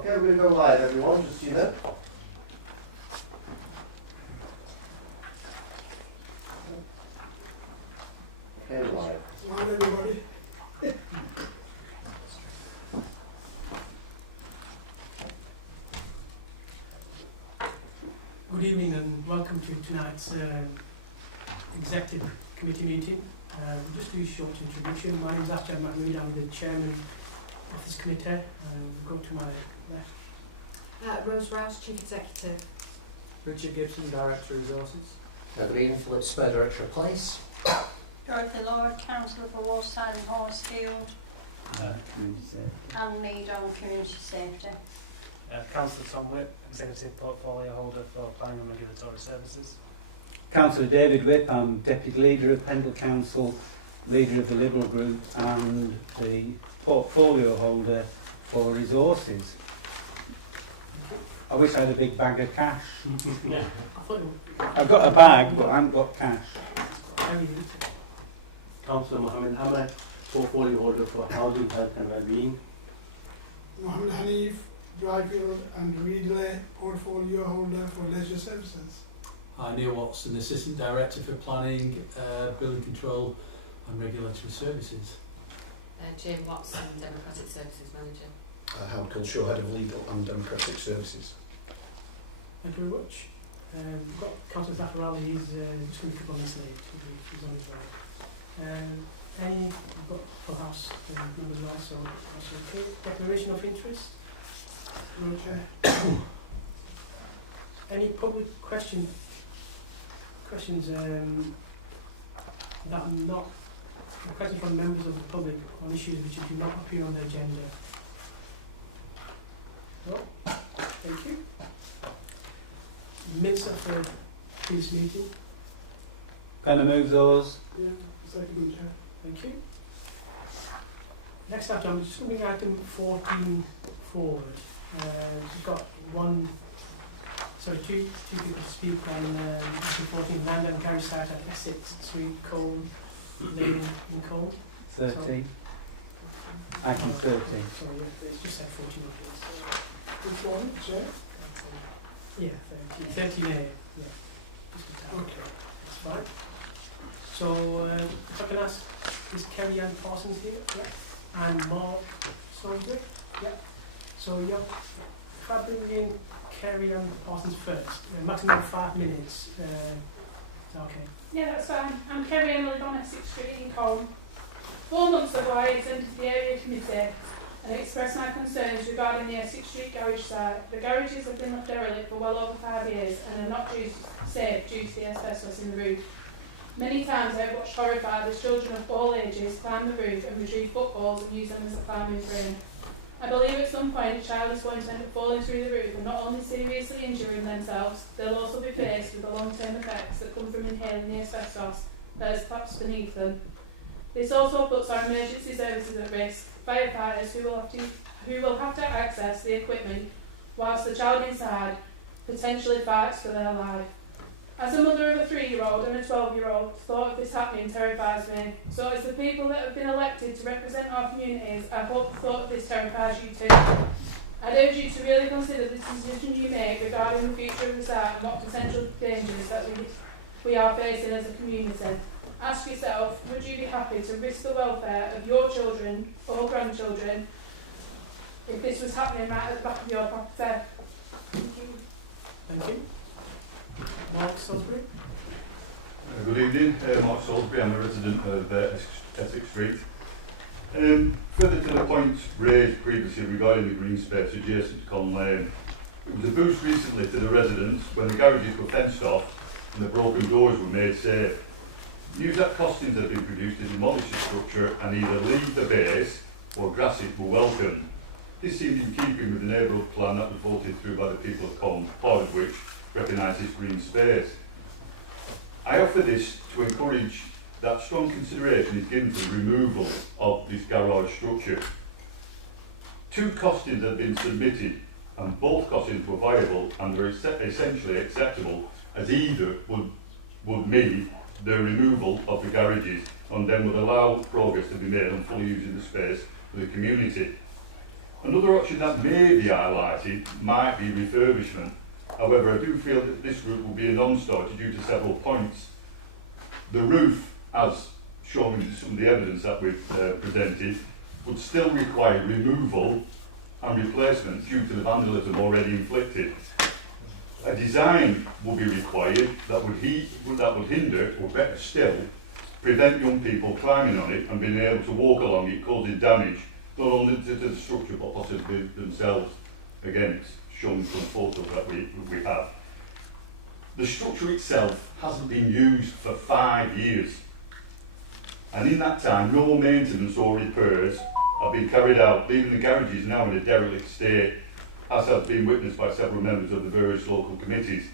Okay, we're going to go live, everyone, just so you know. Okay, live. Hi everybody. Good evening and welcome to tonight's Executive Committee meeting. We'll just do a short introduction. My name is Afjan Mahmood, I'm the Chairman of this committee. We'll go to my left. Rose Rouse, Chief Executive. Richard Gibson, Director of Resources. Good evening, Philip Spur, Director of Police. Dorothy Lord, Councillor for Waterside and Horsefield. Community Safety. And lead on community safety. Councillor Tom Whip, Executive Portfolio Holder for Planning and Regulatory Services. Councillor David Whip, I'm Deputy Leader of Pendle Council, Leader of the Liberal Group and the Portfolio Holder for Resources. I wish I had a big bag of cash. Yeah. I've got a bag, but I haven't got cash. Councillor Mohammed Ahmed, Portfolio Holder for Housing, Health and Wellbeing. Mohammed Hanif, Dryfield and Reedley, Portfolio Holder for Leisure Services. Hi, Neil Watson, Assistant Director for Planning, Building Control and Regulatory Services. Jane Watson, Democratic Services Manager. Howard Culshaw, Head of Legal and Democratic Services. Thank you very much. We've got Councillor Zaffarali, he's just going to keep on this late, he's on his way. We've got full house members as well, so that's okay. Declaration of interest. Okay. Any public questions that are not questions from members of the public on issues which do not appear on the agenda? No? Thank you. Minutes of the previous meeting. Can I move those? Yeah, second, Chair. Thank you. Next item, I'm just going to bring item 14 forward. We've got two people to speak on item 14, land and carry site at Essex Street, Colne, Lane in Colne. 13. Item 13. Sorry, yeah, it's just said 14 of this. Which one, Chair? Yeah, 13A. Yeah. Just a tab. Okay. That's fine. So, if I can ask, is Kerry Ann Parsons here? Yeah. And Mark Salisbury? Yeah. So, yeah, if I bring in Kerry Ann Parsons first, maximum 5 minutes. Is that okay? Yeah, that's fine. I'm Kerry and I live on Essex Street in Colne. 4 months ago, I attended the area committee and expressed my concerns regarding the Essex Street garage site. The garages have been left derelict for well over 5 years and are not safe due to the asbestos in the roof. Many times I have watched horrified as children of all ages climb the roof and retrieve footballs and use them as a climbing frame. I believe at some point a child is going to end up falling through the roof and not only seriously injuring themselves, they'll also be faced with the long-term effects that come from inhaling the asbestos that is trapped beneath them. This also puts our emergency services at risk, firefighters who will have to access the equipment whilst the child inside potentially fights for their life. As a mother of a 3-year-old and a 12-year-old, the thought of this happening terrifies me. So as the people that have been elected to represent our communities, I hope the thought of this terrifies you too. I'd urge you to really consider the decision you make regarding the future of the site and what potential dangers that we are facing as a community. Ask yourself, would you be happy to risk the welfare of your children or grandchildren if this was happening right at the back of your property? Thank you. Thank you. Mark Salisbury. Good evening, Mark Salisbury, I'm a resident of Essex Street. Further to the points raised previously regarding the green space adjacent to Colne Lane, it was a boost recently to the residents when the garages were fenced off and the broken doors were made safe. News that costings have been produced to demolish the structure and either leave the base or grass it were welcome. This seemed in keeping with the neighbourhood plan that was voted through by the people of Colne, part of which recognises green space. I offer this to encourage that strong consideration is given to the removal of this garage structure. 2 costings have been submitted and both costings were viable and were essentially acceptable, as either would mean the removal of the garages and then would allow progress to be made on fully using the space for the community. Another option that may be highlighted might be refurbishment. However, I do feel that this route will be a non-starter due to several points. The roof, as shown in some of the evidence that we've presented, would still require removal and replacement due to the vandalism already inflicted. A design will be required that would hinder, or better still, prevent young people climbing on it and being able to walk along it, causing damage not only to the structure but possibly themselves. Again, it's shown from photos that we have. The structure itself hasn't been used for 5 years, and in that time no maintenance or repairs have been carried out, leaving the garages now in a derelict state, as has been witnessed by several members of the various local committees.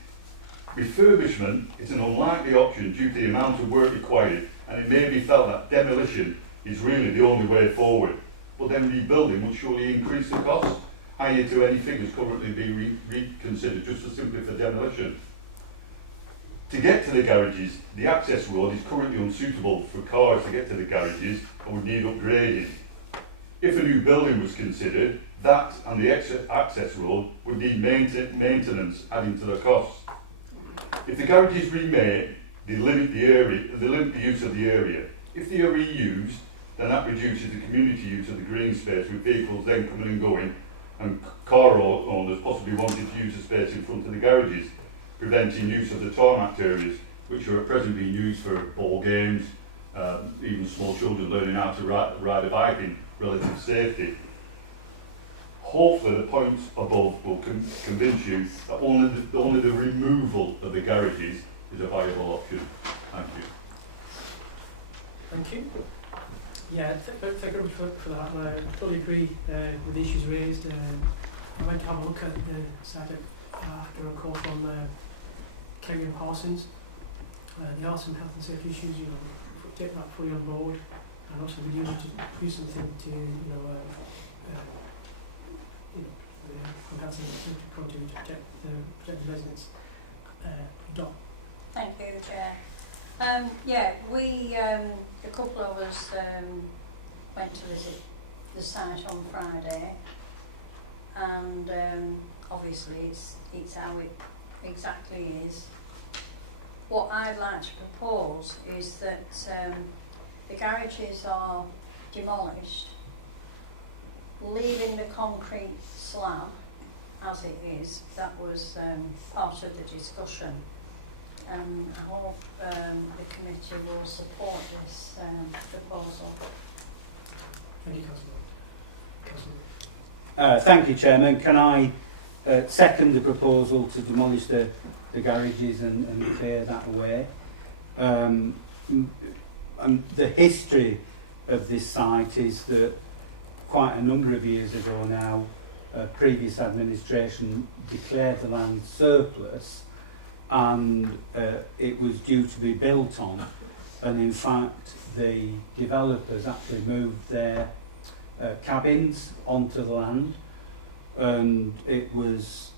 Refurbishment is an unlikely option due to the amount of work required, and it may be felt that demolition is really the only way forward, but then rebuilding would surely increase the cost, higher to any figures currently being reconsidered just for simply for demolition. To get to the garages, the access road is currently unsuitable for cars to get to the garages and would need upgrading. If a new building was considered, that and the access road would need maintenance, adding to the cost. If the garages remain, they limit the use of the area. If they are reused, then that reduces the community use of the green space, with vehicles then coming and going, and car owners possibly wanting to use the space in front of the garages, preventing use of the tarmac areas, which are at present being used for ball games, even small children learning how to ride a bike in relative safety. Hopefully the points above will convince you that only the removal of the garages is a viable option. Thank you. Thank you. Yeah, thank you for that. I totally agree with the issues raised. I went to have a look at the site after a call from Kerry and Parsons. There are some health and safety issues, take that fully on board, and also we need to do something to, continue to protect the residents. Dot. Thank you, Chair. We, a couple of us went to visit the site on Friday, and obviously it's how it exactly is. What I'd like to propose is that the garages are demolished, leaving the concrete slab as it is. That was part of the discussion, and I hope the committee will support this proposal. Thank you, Councillor. Thank you, Chairman. Can I second the proposal to demolish the garages and clear that away? The history of this site is that quite a number of years ago now, previous administration declared the land surplus, and it was due to be built on, and in fact the developers actually moved their cabins onto the land, and it was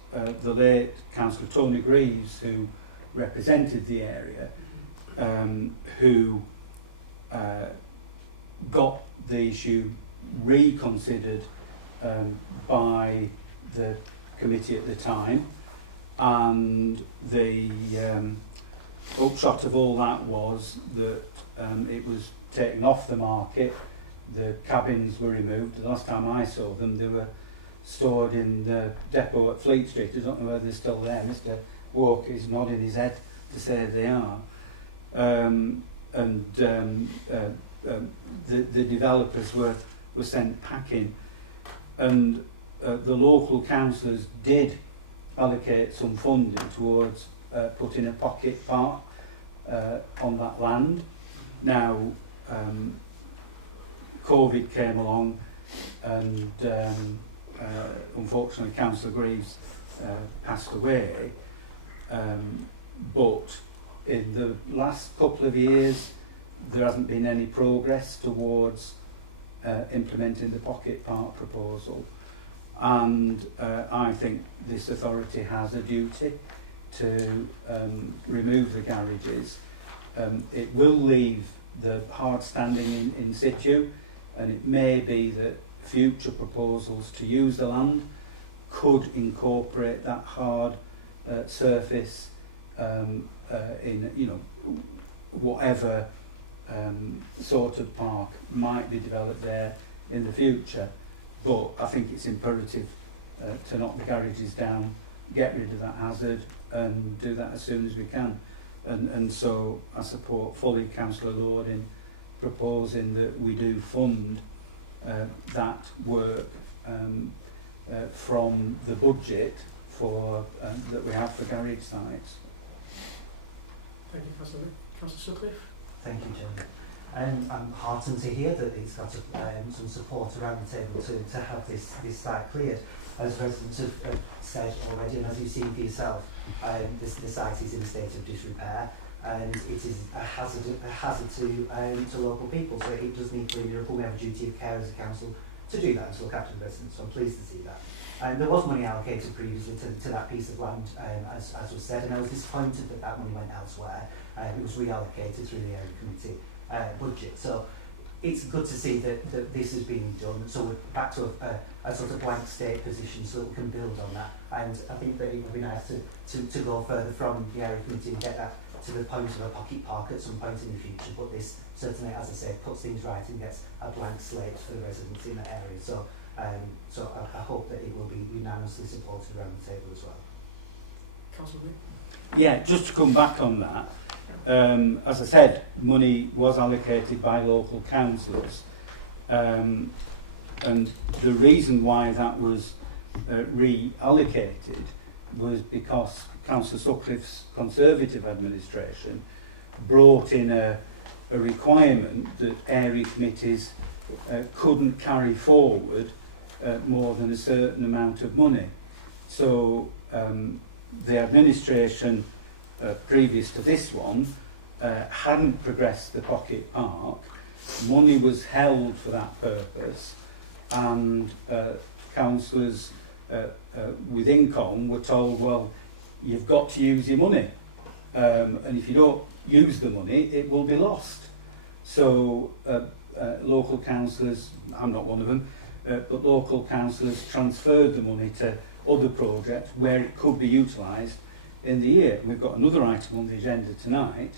the late Councillor Tony Greaves, who represented the area, who got the issue reconsidered by the committee at the time, and the upshot of all that was that it was taken off the market, the cabins were removed. The last time I saw them, they were stored in the depot at Fleet Street. I don't know whether they're still there. Mr. Walker is nodding his head to say they are. The developers were sent packing, and the local councillors did allocate some funding towards putting a pocket park on that land. Now, COVID came along, and unfortunately Councillor Greaves passed away, but in the last couple of years there hasn't been any progress towards implementing the pocket park proposal, and I think this authority has a duty to remove the garages. It will leave the hard standing in situ, and it may be that future proposals to use the land could incorporate that hard surface in, you know, whatever sort of park might be developed there in the future. But I think it's imperative to knock the garages down, get rid of that hazard, and do that as soon as we can. And so I support fully Councillor Lord in proposing that we do fund that work from the budget for that we have for garage sites. Thank you, Councillor. Councillor Sutcliffe. Thank you, Chairman. I'm heartened to hear that it's got some support around the table to have this site cleared. As residents have said already, and as you've seen for yourself, the site is in a state of disrepair, and it is a hazard to local people. So it does need cleaning up, and we have a duty of care as a council to do that and to look after the residents. So I'm pleased to see that. There was money allocated previously to that piece of land, as was said, and I was disappointed that that money went elsewhere. It was reallocated through the area committee budget. So it's good to see that this is being done. So we're back to a sort of blank state position, so that we can build on that. And I think that it would be nice to go further from the area committee and get that to the point of a pocket park at some point in the future. But this certainly, as I say, puts things right and gets a blank slate for the residents in that area. So I hope that it will be unanimously supported around the table as well. Councillor Lee. Yeah, just to come back on that, as I said, money was allocated by local councillors, and the reason why that was reallocated was because Councillor Sutcliffe's Conservative administration brought in a requirement that area committees couldn't carry forward more than a certain amount of money. So the administration previous to this one hadn't progressed the pocket park. Money was held for that purpose, and councillors with income were told, well, you've got to use your money, and if you don't use the money, it will be lost. So local councillors, I'm not one of them, but local councillors transferred the money to other projects where it could be utilised in the year. We've got another item on the agenda tonight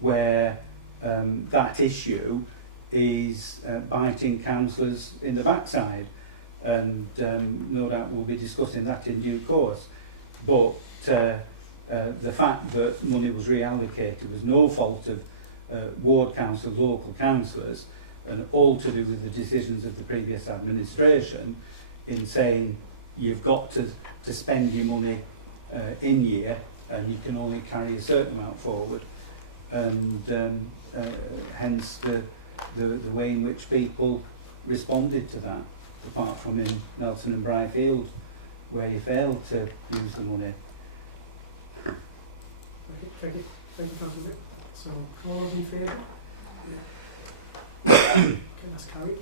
where that issue is biting councillors in the backside, and no doubt we'll be discussing that in due course. But the fact that money was reallocated was no fault of ward councils, local councillors, and all to do with the decisions of the previous administration in saying you've got to spend your money in year, and you can only carry a certain amount forward, and hence the way in which people responded to that, apart from in Nelson and Briarfield, where you failed to use the money. Thank you, Councillor Wick. So, all those in favour? Okay, that's carried.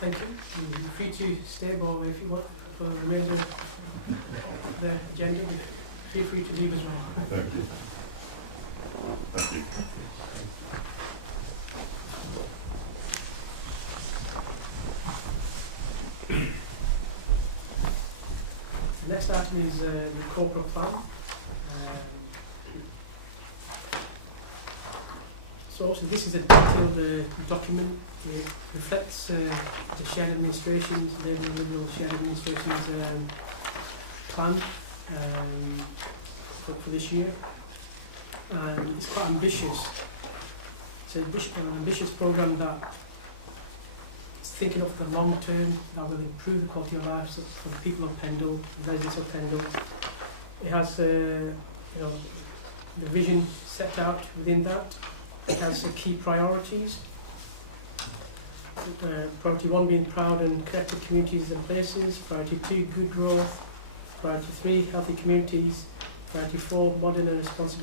Thank you. You're free to stay, or if you want, for the remainder of the agenda, feel free to leave as well. Thank you. Thank you. The next item is the corporate plan. So this is a detailed document. It reflects the shared administration's, the Liberal shared administration's plan for this year, and it's quite ambitious. It's an ambitious programme that is thinking of the long term, that will improve the quality of life for the people of Pendle, the residents of Pendle. It has the vision set out within that. It has key priorities. Priority 1 being proud and connected communities and places. Priority 2, good growth. Priority 3, healthy communities. Priority 4, modern and responsive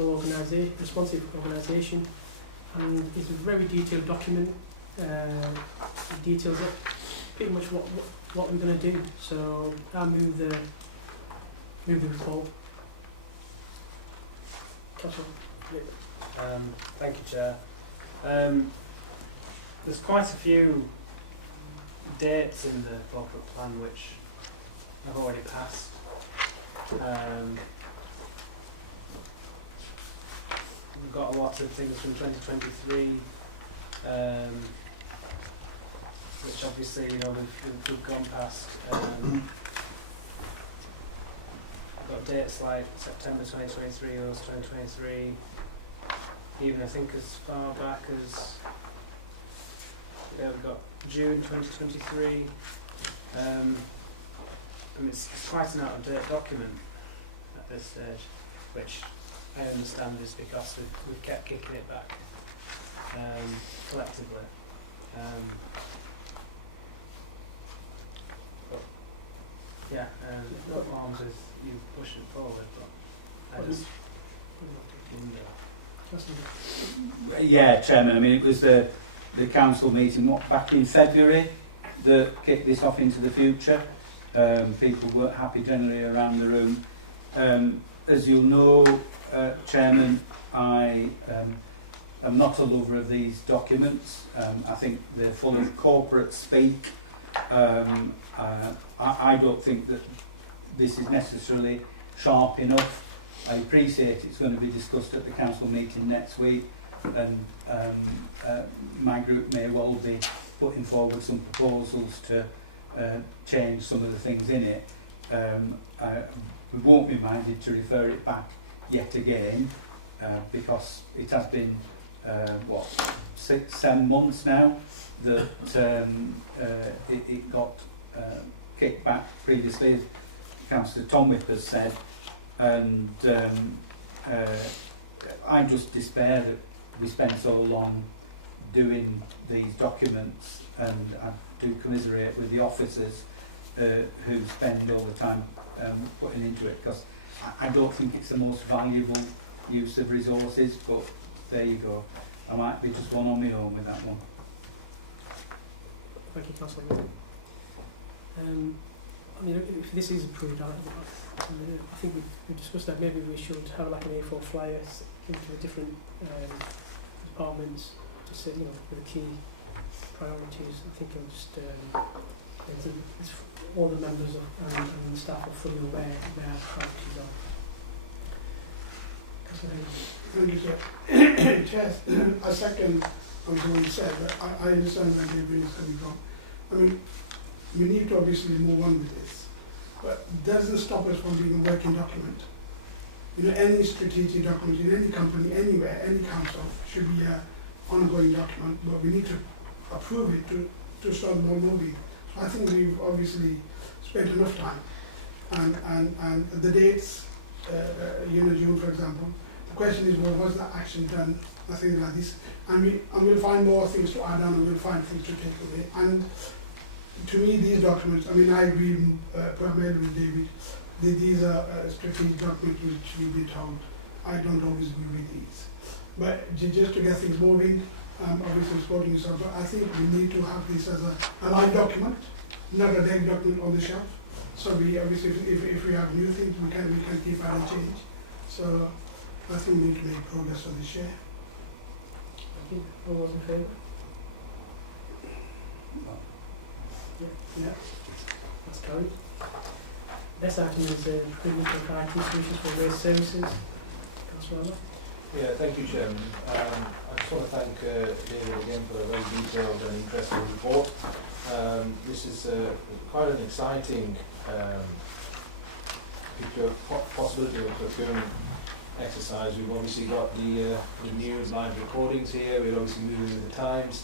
organisation. And it's a very detailed document. It details it pretty much what we're going to do. So I'll move the report. Councillor. Thank you, Chair. there's quite a few dates in the corporate plan which have already passed. We've got a lot of things from 2023, which obviously, you know, we've gone past. We've got dates like September 2023, August 2023, even I think as far back as, yeah, we've got June 2023. I mean, it's quite an out-of-date document at this stage, which I understand is because we've kept kicking it back collectively. But yeah, not arms as you push it forward, but I just wonder. Yeah, Chairman, I mean, it was the council meeting back in February that kicked this off into the future. People were happy generally around the room. As you'll know, Chairman, I am not a lover of these documents. I think they're full of corporate speak. I don't think that this is necessarily sharp enough. I appreciate it's going to be discussed at the council meeting next week, and my group may well be putting forward some proposals to change some of the things in it. We won't be minded to refer it back yet again, because it has been 6-7 months now that it got kicked back previously, as Councillor Tomwick has said, and I just despair that we spend so long doing these documents, and I do commiserate with the officers who spend all the time putting into it, because I don't think it's the most valuable use of resources, but there you go. I might be just one on my own with that one. Thank you, Councillor. I mean, if this is approved, I think we've discussed that maybe we should have like an A4 flyer into the different departments to say, you know, with the key priorities. I think I'll just it's all the members and the staff are fully aware of their priorities are. Thank you, sir. Chair, I second what you said, but I understand where Gabriel is coming from. I mean, we need to obviously move on with this, but it doesn't stop us from being a working document. You know, any strategic document in any company, anywhere, any council should be an ongoing document, but we need to approve it to start more moving. So I think we've obviously spent enough time, and the dates, June, for example. The question is, well, was that action done? Nothing like this. And we'll find more things to add on, and we'll find things to take away. And to me, these documents, I mean, I agree primarily with David, these are strategic documents which we've been told. I don't always agree with these. But just to get things moving, obviously supporting yourself, but I think we need to have this as a live document, not a dead document on the shelf. So we obviously, if we have new things, we can keep adding change. So I think we need to make progress on this year. Thank you. All those in favour? Yeah. That's carried. Next item is recruitment of IT solutions for waste services. Councillor Allen. Yeah, thank you, Chairman. I just want to thank David again for a very detailed and interesting report. This is quite an exciting possibility of procurement exercise. We've obviously got the new live recordings here. We're obviously moving with the times.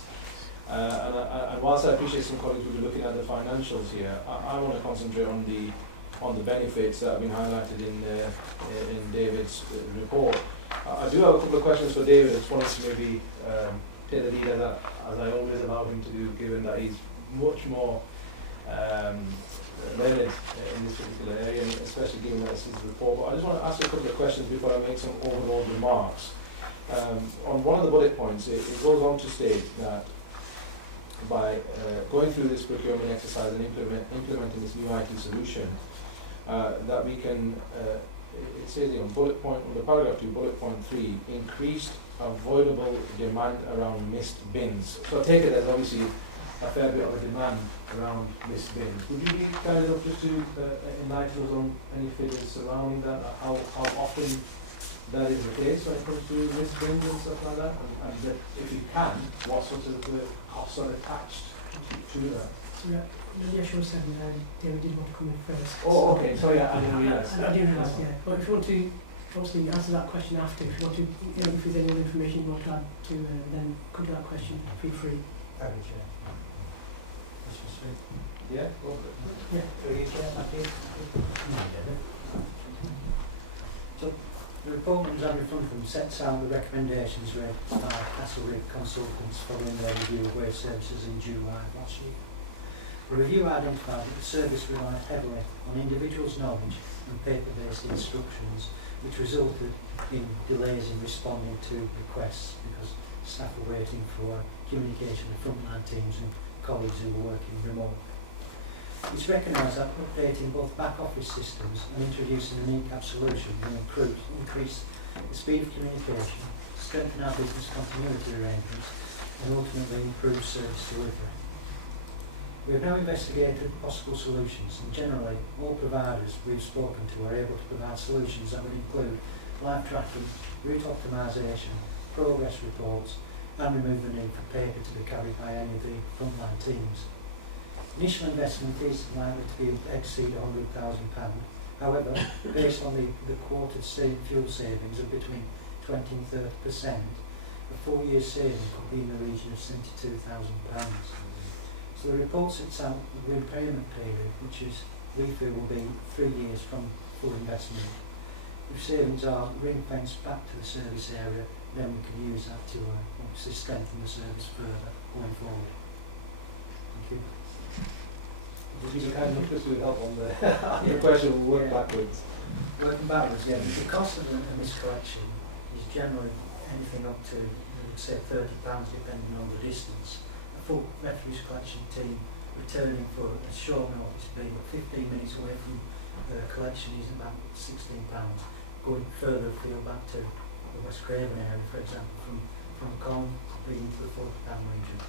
And whilst I appreciate some colleagues will be looking at the financials here, I want to concentrate on the benefits that have been highlighted in David's report. I do have a couple of questions for David. I just wanted to maybe take the lead as I always allow him to do, given that he's much more learned in this particular area, and especially given that this is the report. But I just want to ask a couple of questions before I make some overall remarks. On one of the bullet points, it goes on to state that by going through this procurement exercise and implementing this new IT solution, that we can it says here on bullet point, under paragraph 2, bullet point 3, increased avoidable demand around missed bins. So I take it there's obviously a fair bit of a demand around missed bins. Would you be kind enough just to enlighten us on any figures surrounding that, how often that is the case when it comes to missed bins and stuff like that? And that if you can, what sort of costs are attached to that? So yeah, sure, David did want to come in first. Oh, okay, sorry, I didn't realise. I didn't realise, yeah. But if you want to, obviously answer that question after, if you want to, if there's any other information you want to add to then come to that question, feel free. Very Chair. Mr. Smith. Yeah, go for it. Yeah. Through you, Chair, thank you. So, the report comes out in front of them sets out the recommendations read by Castlereagh Consultants following their review of waste services in July last year. The review identified that the service relied heavily on individuals' knowledge and paper-based instructions, which resulted in delays in responding to requests because staff were waiting for communication with frontline teams and colleagues who were working remote. It's recognised that updating both back-office systems and introducing an in-cap solution will increase the speed of communication, strengthen our business continuity arrangements, and ultimately improve service delivery. We have now investigated possible solutions, and generally all providers we've spoken to are able to provide solutions that would include live tracking, route optimisation, progress reports, and remove the need for paper to be carried by any of the frontline teams. Initial investment is likely to exceed £100,000. However, based on the quoted fuel savings of between 20 and 30%, a 4-year saving could be in the region of £72,000. So the report sets out the repayment period, which is, we feel, will be 3 years from full investment. If savings are ring-fenced back to the service area, then we can use that to obviously strengthen the service further going forward. Thank you. Would you be kind enough just to help on the question, we'll work backwards. Working backwards, yeah. The cost of a miscollection is generally anything up to, say, £30 depending on the distance. A full refuse collection team returning for a short notice, being 15 minutes away from the collection, is about £16. Going further afield back to the West Craven area, for example, from Colne being to the £40 region.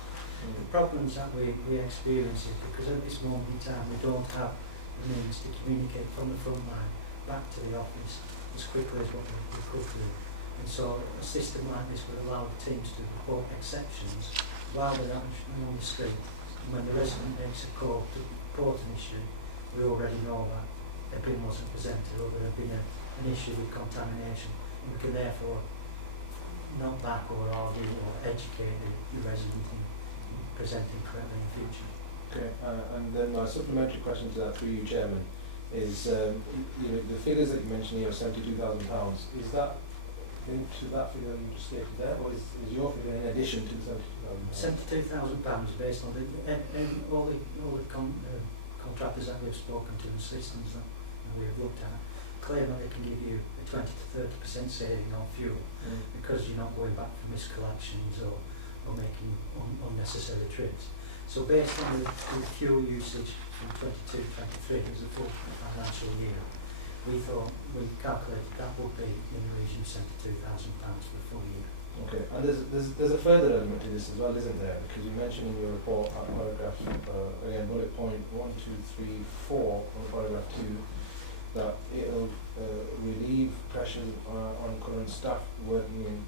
The problems that we experience is because at this moment in time we don't have the means to communicate from the front line back to the office as quickly as what we could do. And so a system like this would allow the teams to report exceptions while they're actually on the street. And when the resident makes a call to report an issue, we already know that a bin wasn't presented or there had been an issue with contamination. And we can therefore knock back or argue or educate the resident in presenting correctly in the future. Okay, and then my supplementary question to that, through you, Chairman, is the figures that you mentioned here of £72,000. Is that linked to that figure you just stated there, or is your figure in addition to £72,000? £72,000 based on all the contractors that we've spoken to and systems that we've looked at claim that they can give you a 20 to 30% saving on fuel because you're not going back for miscollections or making unnecessary trips. So based on the fuel usage from 22-23 as a full financial year, we calculated that would be in the region of £72,000 for the full year. Okay, and there's a further element to this as well, isn't there? Because you mentioned in your report, paragraph, again, bullet point 1, 2, 3, 4, on paragraph 2, that it'll relieve pressure on current staff working in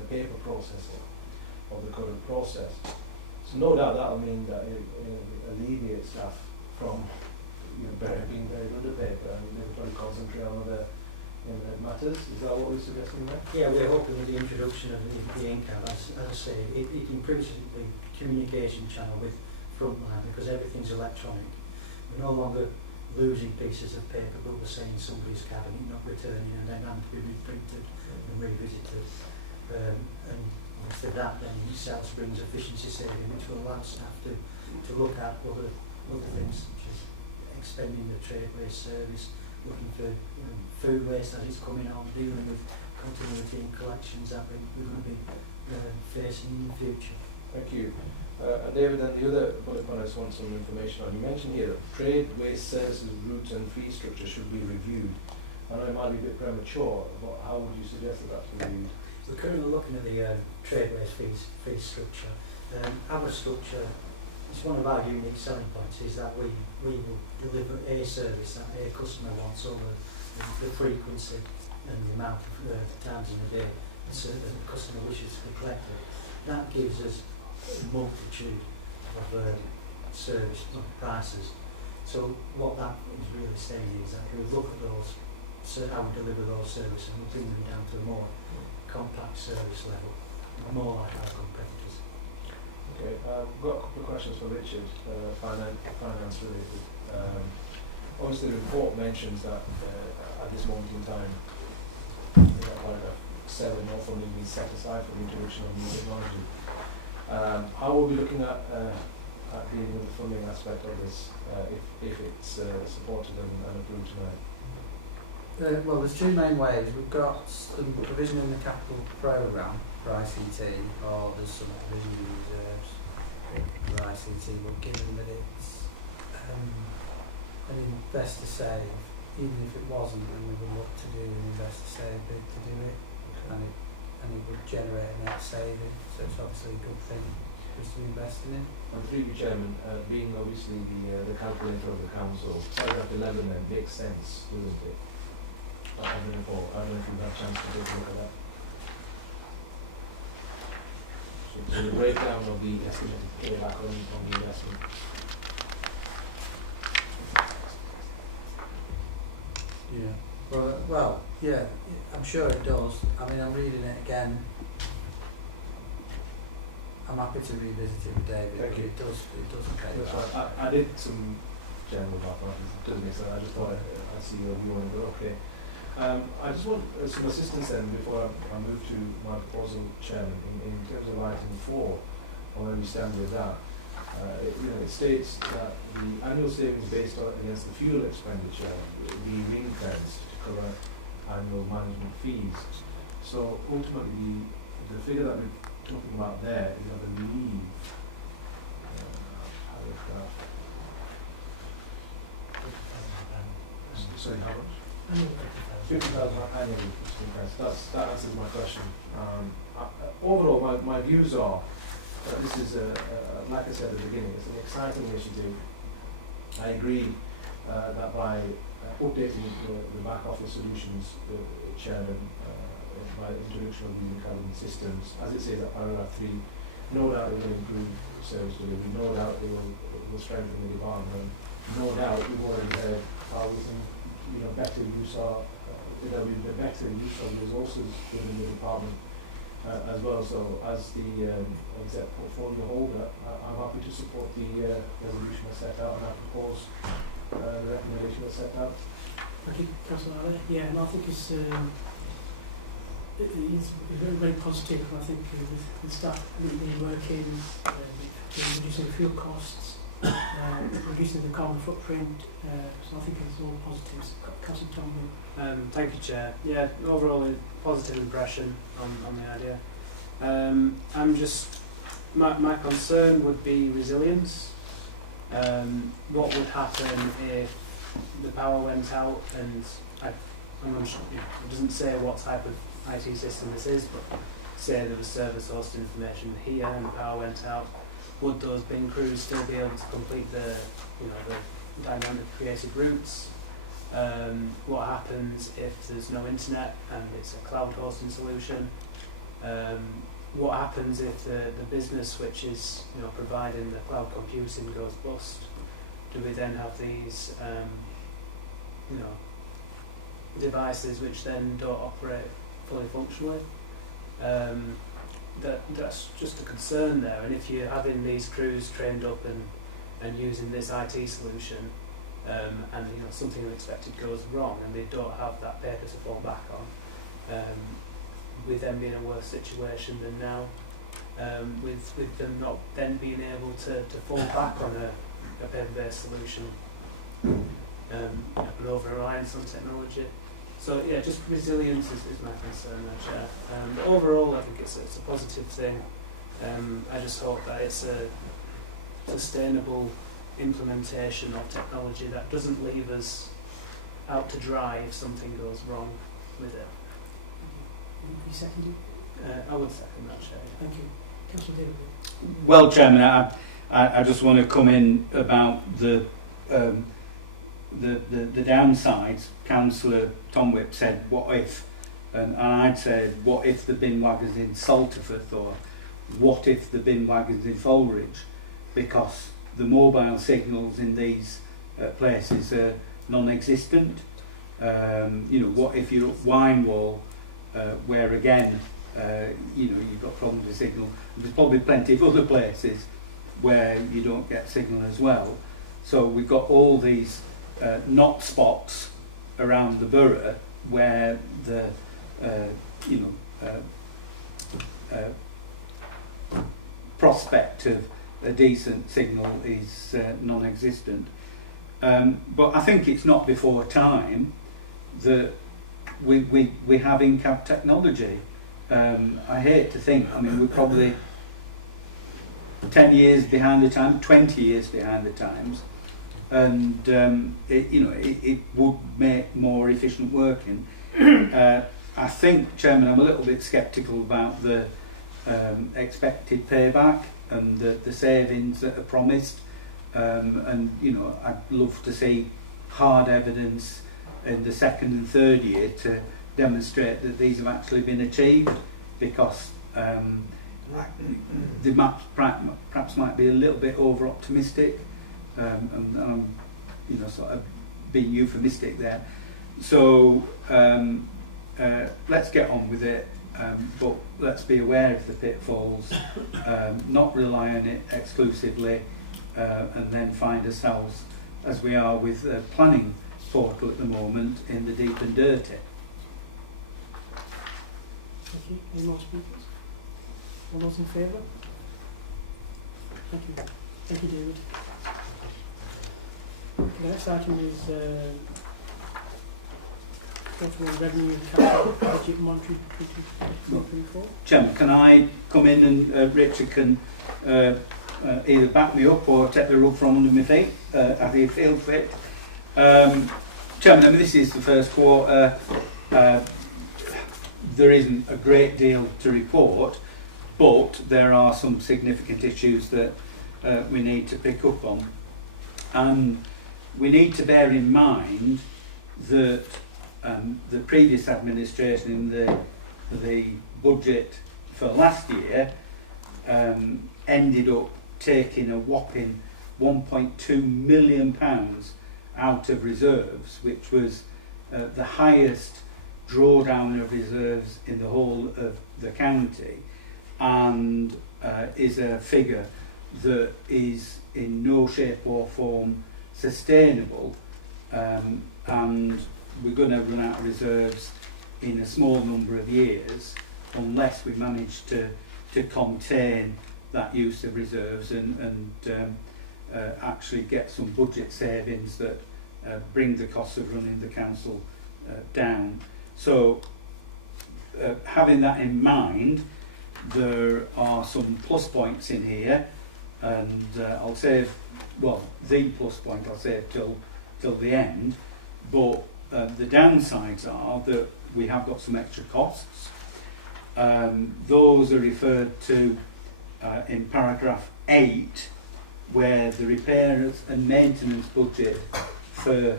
the paper processing of the current process. So no doubt that'll mean that it alleviates staff from being very good at paper and they can probably concentrate on other matters. Is that what we're suggesting there? Yeah, we're hoping with the introduction of the in-cap, as I say, it improves the communication channel with frontline because everything's electronic. We're no longer losing pieces of paper, but we're saying somebody's cabinet not returning and then having to be reprinted and revisited. And for that then itself brings efficiency saving, which will allow staff to look at other things such as expending the trade waste service, looking for food waste as it's coming on, dealing with continuity in collections that we're going to be facing in the future. Thank you. And David, then the other bullet point I just want some information on. You mentioned here that trade waste services routes and fee structure should be reviewed. I know it might be a bit premature, but how would you suggest that that's reviewed? We're currently looking at the trade-based fee structure. Our structure is one of our unique selling points is that we will deliver a service that a customer wants over the frequency and the amount of times in a day so that the customer wishes to be collected. That gives us a multitude of service prices. So what that is really saying is that we look at those, how we deliver those services and we bring them down to a more compact service level, more like our competitors. Okay, we've got a couple of questions for Richard, finance related. Obviously the report mentions that at this moment in time, paragraph 7 not only been set aside for the introduction of new technology. How are we looking at dealing with the funding aspect of this if it's supported and approved tonight? Well, there's two main ways. We've got some provision in the capital programme for ICT, or there's some provision in reserves for ICT, but given that it's an investor save, even if it wasn't, then we would look to do an investor save bid to do it, and it would generate a net saving, so it's obviously a good thing for us to be investing in. And through you, Chairman, being obviously the calculator of the council, paragraph 11 then makes sense, doesn't it? I don't know if you've had a chance to take a look at that. So the breakdown of the estimated payback on the investment. Yeah. Well, yeah, I'm sure it does. I mean, I'm reading it again. I'm happy to revisit it with David, but it does pay That's back. right. I did some general mathematics, it doesn't make sense. I just thought I'd see your view on it, but okay. I just want some assistance then before I move to my proposal, Chairman, in terms of item 4, or where we stand with that. It states that the annual savings based on against the fuel expenditure will be ring-fenced to cover annual management fees. So ultimately, the figure that we're talking about there is, I believe, sorry, how much? 50,000 annually. That answers my question. Overall, my views are that this is, like I said at the beginning, it's an exciting initiative. I agree that by updating the back office solutions, Chairman, by the introduction of these intelligent systems, as it says at paragraph 3, no doubt it will improve service delivery, no doubt it will strengthen the department, no doubt we've already heard how we can better use our there'll be the better use of resources within the department as well. So as the exec portfolio holder, I'm happy to support the resolution that's set out, and I propose the recommendation that's set out. Thank you, Councillor Ali. Yeah, and I think it's very, very positive. I think with staff really working, reducing fuel costs, reducing the carbon footprint, so I think it's all positives. Councillor Tom. Thank you, Chair. Yeah, overall a positive impression on the idea. I'm just, my concern would be resilience. What would happen if the power went out and I'm not sure, it doesn't say what type of IT system this is, but say there was server sourced information here and the power went out, would those bin crews still be able to complete the dynamic created routes? What happens if there's no internet and it's a cloud hosting solution? What happens if the business which is providing the cloud computing goes bust? Do we then have these devices which then don't operate fully functionally? That's just a concern there. And if you're having these crews trained up and using this IT solution, and something unexpected goes wrong and they don't have that paper to fall back on, with them being in a worse situation than now, with them not then being able to fall back on a paper-based solution, and over-reliance on technology. So yeah, just resilience is my concern there, Chair. But overall, I think it's a positive thing. I just hope that it's a sustainable implementation of technology that doesn't leave us out to dry if something goes wrong with it. You second it? I would second that, Chair. Thank you. Councillor David. Well, Chairman, I just want to come in about the downsides. Councillor Tom Whip said, what if? And I'd said, what if the bin wagons in Salterford, or what if the bin wagons in Folridge? Because the mobile signals in these places are non-existent. You know, what if you're at Winewall, where again, you know, you've got problems with signal. There's probably plenty of other places where you don't get signal as well. So we've got all these not spots around the borough where the you know, prospect of a decent signal is non-existent. But I think it's not before time that we have in-cab technology. I hate to think, I mean, we're probably 10 years behind the time, 20 years behind the times, and it, you know, it would make more efficient working. I think, Chairman, I'm a little bit sceptical about the expected payback and the savings that are promised, and you know, I'd love to see hard evidence in the second and third year to demonstrate that these have actually been achieved, because the maps perhaps might be a little bit over optimistic, and I'm, you know, sort of being euphemistic there. So let's get on with it, but let's be aware of the pitfalls, not rely on it exclusively, and then find ourselves, as we are with the planning portal at the moment, in the deep and dirty. Thank you. Any more speakers? All those in favour? Thank you. Thank you, David. The next item is revenue and capital budget monitoring 2024. Chairman, can I come in and Richard can either back me up or take the rug from under my feet as he feels fit. Chairman, I mean, this is the first quarter. There isn't a great deal to report, but there are some significant issues that we need to pick up on. And we need to bear in mind that the previous administration in the budget for last year ended up taking a whopping £1.2 million out of reserves, which was the highest drawdown of reserves in the whole of the county, and is a figure that is in no shape or form sustainable, and we're going to run out of reserves in a small number of years unless we manage to contain that use of reserves and actually get some budget savings that bring the cost of running the council down. So having that in mind, there are some plus points in here, and I'll save, well, the plus point I'll save till the end, but the downsides are that we have got some extra costs. Those are referred to in paragraph 8, where the repairs and maintenance budget for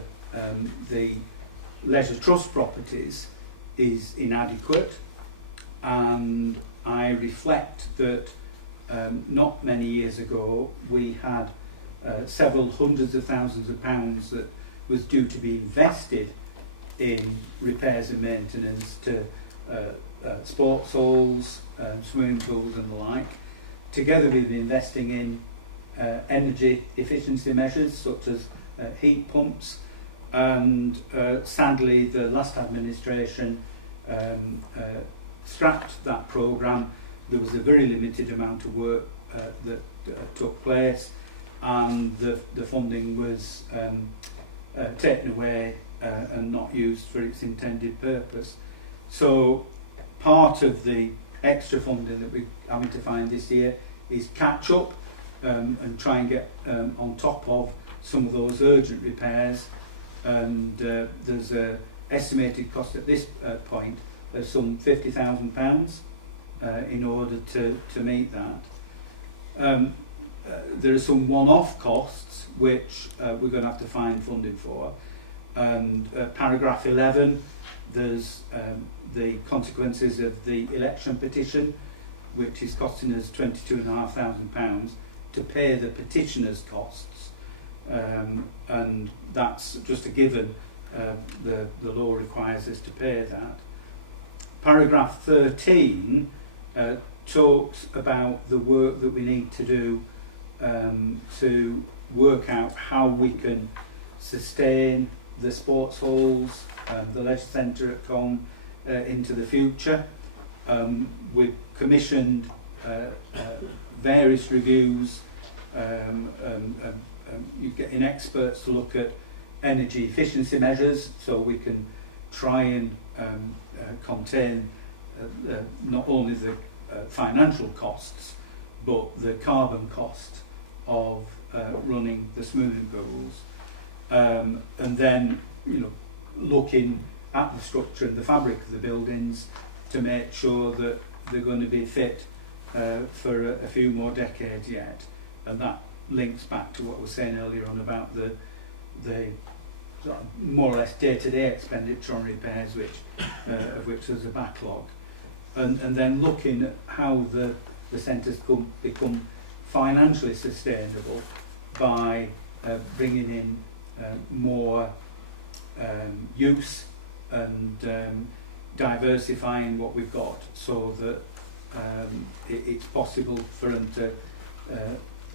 the leisure trust properties is inadequate, and I reflect that not many years ago we had several hundreds of thousands of pounds that was due to be invested in repairs and maintenance to sports halls, swimming pools and the like, together with investing in energy efficiency measures such as heat pumps, and sadly the last administration scrapped that programme. There was a very limited amount of work that took place, and the funding was taken away and not used for its intended purpose. So part of the extra funding that we're having to find this year is catch up and try and get on top of some of those urgent repairs, and there's a estimated cost at this point of some £50,000 in order to meet that. There are some one-off costs which we're going to have to find funding for, and paragraph 11 there's the consequences of the election petition, which is costing us £22,500 to pay the petitioner's costs, and that's just a given. The law requires us to pay that. Paragraph 13 talks about the work that we need to do to work out how we can sustain the sports halls, the leisure centre at Colne into the future. We've commissioned various reviews, you're getting experts to look at energy efficiency measures so we can try and contain not only the financial costs but the carbon cost of running the smoothing pools, and then looking at the structure and the fabric of the buildings to make sure that they're going to be fit for a few more decades yet. And that links back to what I was saying earlier on about the sort of more or less day-to-day expenditure on repairs, of which there's a backlog. And then looking at how the centres become financially sustainable by bringing in more use and diversifying what we've got, so that it's possible for them to,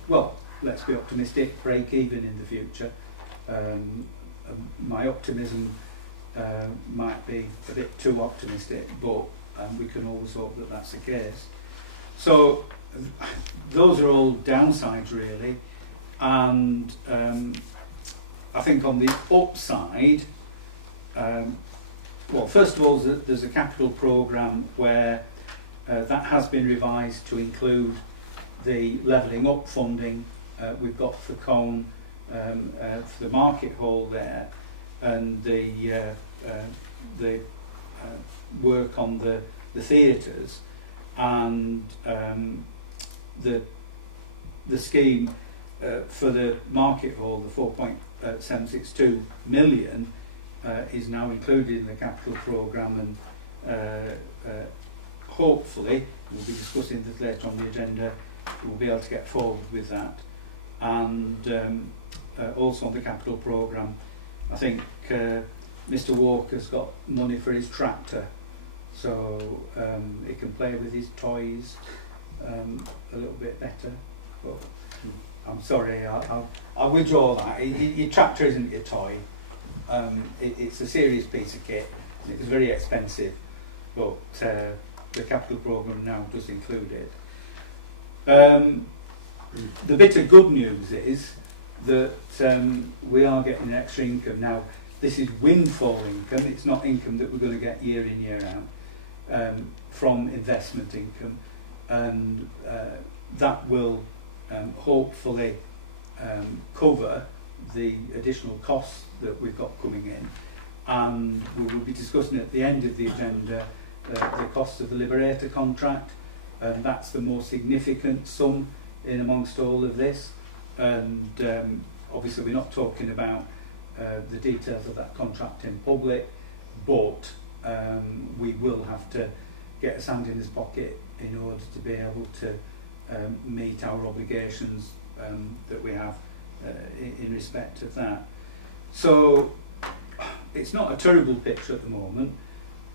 well, let's be optimistic, break even in the future. My optimism might be a bit too optimistic, but we can always hope that that's the case. So those are all downsides really, and I think on the upside, well, first of all, there's a capital programme where that has been revised to include the levelling up funding we've got for Colne, for the market hall there, and the work on the theatres, and the scheme for the market hall, the 4.762 million, is now included in the capital programme, and hopefully, we'll be discussing this later on the agenda, we'll be able to get forward with that. And also on the capital programme, I think Mr Walker's got money for his tractor, so he can play with his toys a little bit better. But I'm sorry, I'll withdraw that. Your tractor isn't your toy. It's a serious piece of kit. It's very expensive, but the capital programme now does include it. The bit of good news is that we are getting extra income. Now, this is windfall income, it's not income that we're going to get year in, year out, from investment income, and that will hopefully cover the additional costs that we've got coming in, and we will be discussing at the end of the agenda the cost of the Liberator contract, and that's the more significant sum in amongst all of this. And obviously we're not talking about the details of that contract in public, but we will have to get a sand in his pocket in order to be able to meet our obligations that we have in respect of that. So it's not a terrible picture at the moment,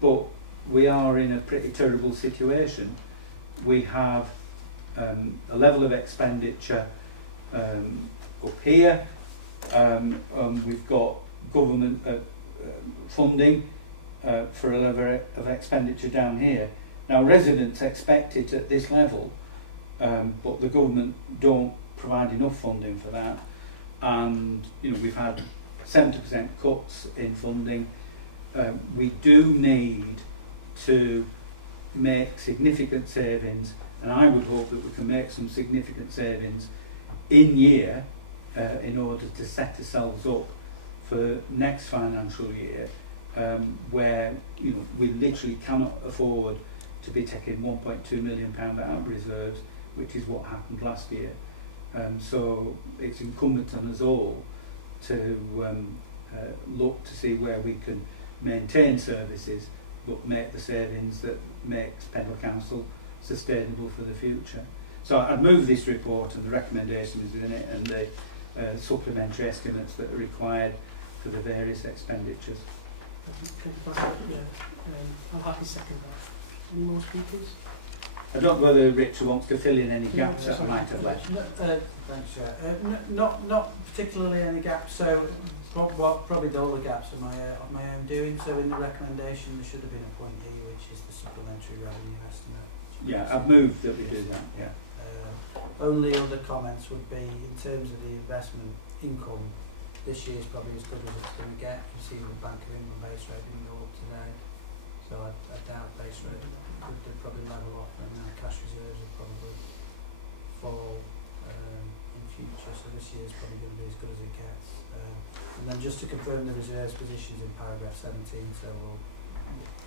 but we are in a pretty terrible situation. We have a level of expenditure up here, we've got government funding for a level of expenditure down here. Now, residents expect it at this level, but the government don't provide enough funding for that, and we've had 70% cuts in funding. We do need to make significant savings, and I would hope that we can make some significant savings in year in order to set ourselves up for next financial year, where we literally cannot afford to be taking £1.2 million out of reserves, which is what happened last year. So it's incumbent on us all to look to see where we can maintain services but make the savings that makes Pendle Council sustainable for the future. So I'd move this report and the recommendations in it and the supplementary estimates that are required for the various expenditures. I'll happy second that. Any more speakers? I don't know whether Richard wants to fill in any gaps that I might have left. Thanks, Chair. Not particularly any gaps. So probably all the gaps of my own doing. So in the recommendation there should have been a point E, which is the supplementary revenue estimate. Yeah, I've moved that we do that. Yeah. Only other comments would be in terms of the investment income. This year is probably as good as it's going to get. You see the Bank of England base rate didn't go up today, so I doubt base rate would probably level off, and cash reserves will probably fall in future. So this year is probably going to be as good as it gets. And then just to confirm the reserves positions in paragraph 17. So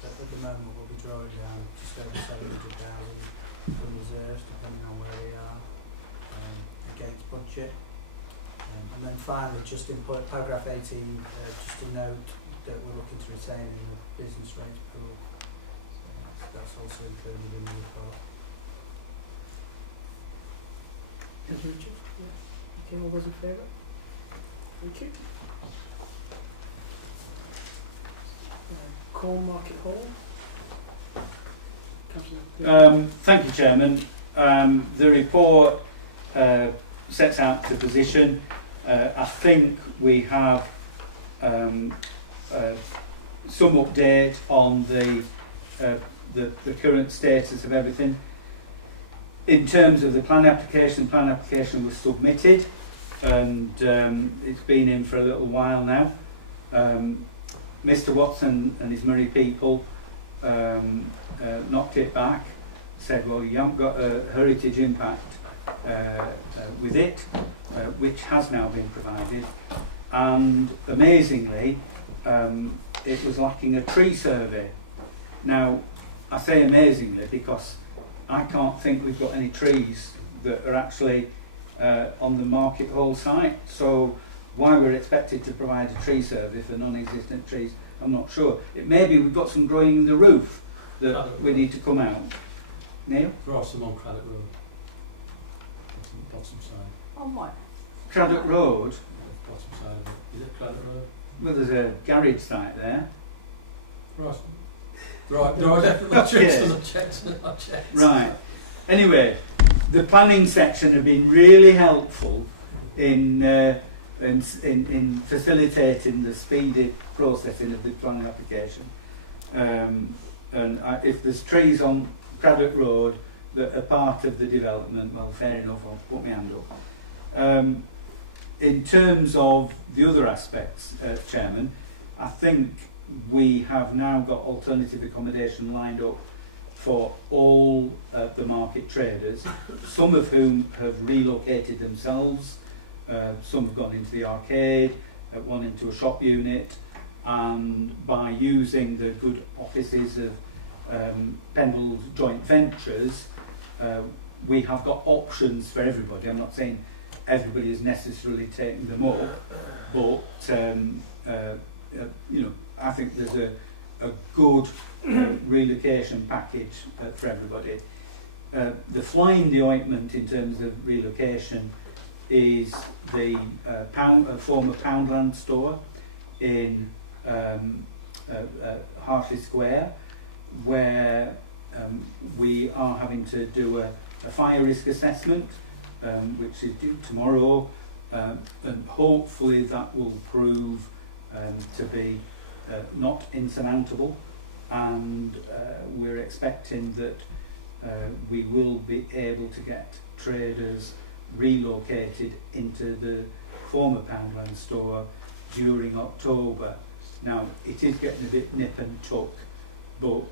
at the moment we'll be drawing down just over 700,000 from reserves, depending on where we are against budget. And then finally, just in paragraph 18, just a note that we're looking to retain in the business rates pool. So that's also included in the report. Thank you, Richard. Yeah. Okay, all those in favour? Thank you. Corn Market Hall. Thank you, Chairman. The report sets out the position. I think we have some update on the current status of everything. In terms of the plan application was submitted, and it's been in for a little while now. Mr. Watson and his Murray people knocked it back, said, well, you haven't got a heritage impact with it, which has now been provided, and amazingly it was lacking a tree survey. Now I say amazingly because I can't think we've got any trees that are actually on the Market Hall site, so why we're expected to provide a tree survey for non-existent trees, I'm not sure. It may be we've got some growing in the roof that we need to come out. Neil? There are some on Craddock Road. Bottom side. On what? Craddock Road? Bottom side of it. Is it Craddock Road? Well, there's a garage site there. Right, no, I definitely checked. Right. Anyway, the planning section have been really helpful in facilitating the speedy processing of the planning application. If there's trees on Craddock Road that are part of the development, well, fair enough, I'll put my hand up. In terms of the other aspects, Chairman, I think we have now got alternative accommodation lined up for all the market traders, some of whom have relocated themselves, some have gone into the arcade, one into a shop unit, and by using the good offices of Pendle's joint ventures, we have got options for everybody. I'm not saying everybody is necessarily taking them up, but I think there's a good relocation package for everybody. The fly in the ointment in terms of relocation is the former Poundland store in Hartley Square, where we are having to do a fire risk assessment, which is due tomorrow, and hopefully that will prove to be not insurmountable, and we're expecting that we will be able to get traders relocated into the former Poundland store during October. Now it is getting a bit nip and tuck, but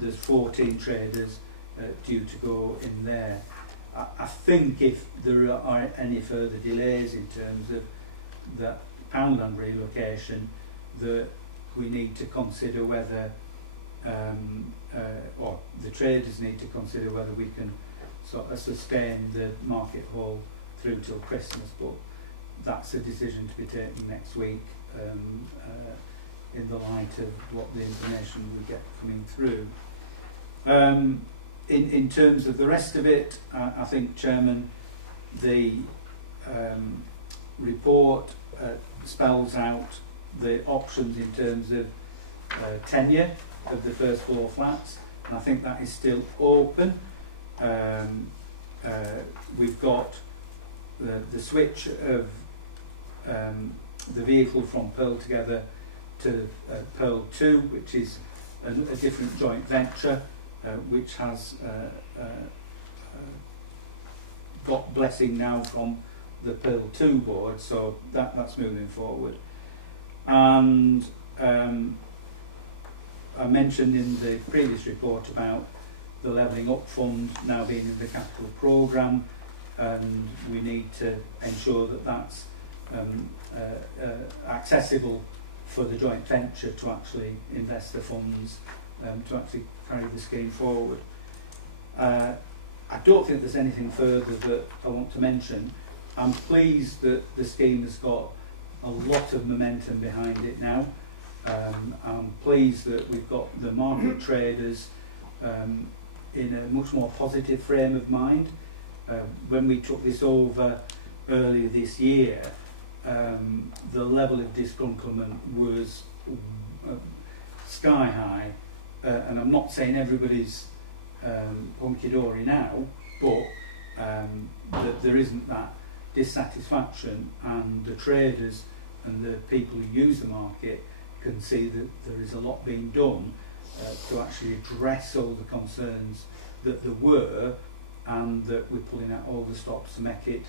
there's 14 traders due to go in there. I think if there are any further delays in terms of that Poundland relocation, that we need to consider whether, or the traders need to consider whether we can sort of sustain the market hall through till Christmas, but that's a decision to be taken next week in the light of what the information we get coming through. In terms of the rest of it, I think, Chairman, the report spells out the options in terms of tenure of the first floor flats, and I think that is still open. We've got the switch of the vehicle from Pearl Together to Pearl 2, which is a different joint venture, which has got blessing now from the Pearl 2 board, so that's moving forward. And I mentioned in the previous report about the Levelling Up Fund now being in the capital programme, and we need to ensure that that's accessible for the joint venture to actually invest the funds to actually carry the scheme forward. I don't think there's anything further that I want to mention. I'm pleased that the scheme has got a lot of momentum behind it now. I'm pleased that we've got the market traders in a much more positive frame of mind. When we took this over earlier this year, the level of disgruntlement was sky high, and I'm not saying everybody's hunky-dory now, but that there isn't that dissatisfaction, and the traders and the people who use the market can see that there is a lot being done to actually address all the concerns that there were, and that we're pulling out all the stops to make it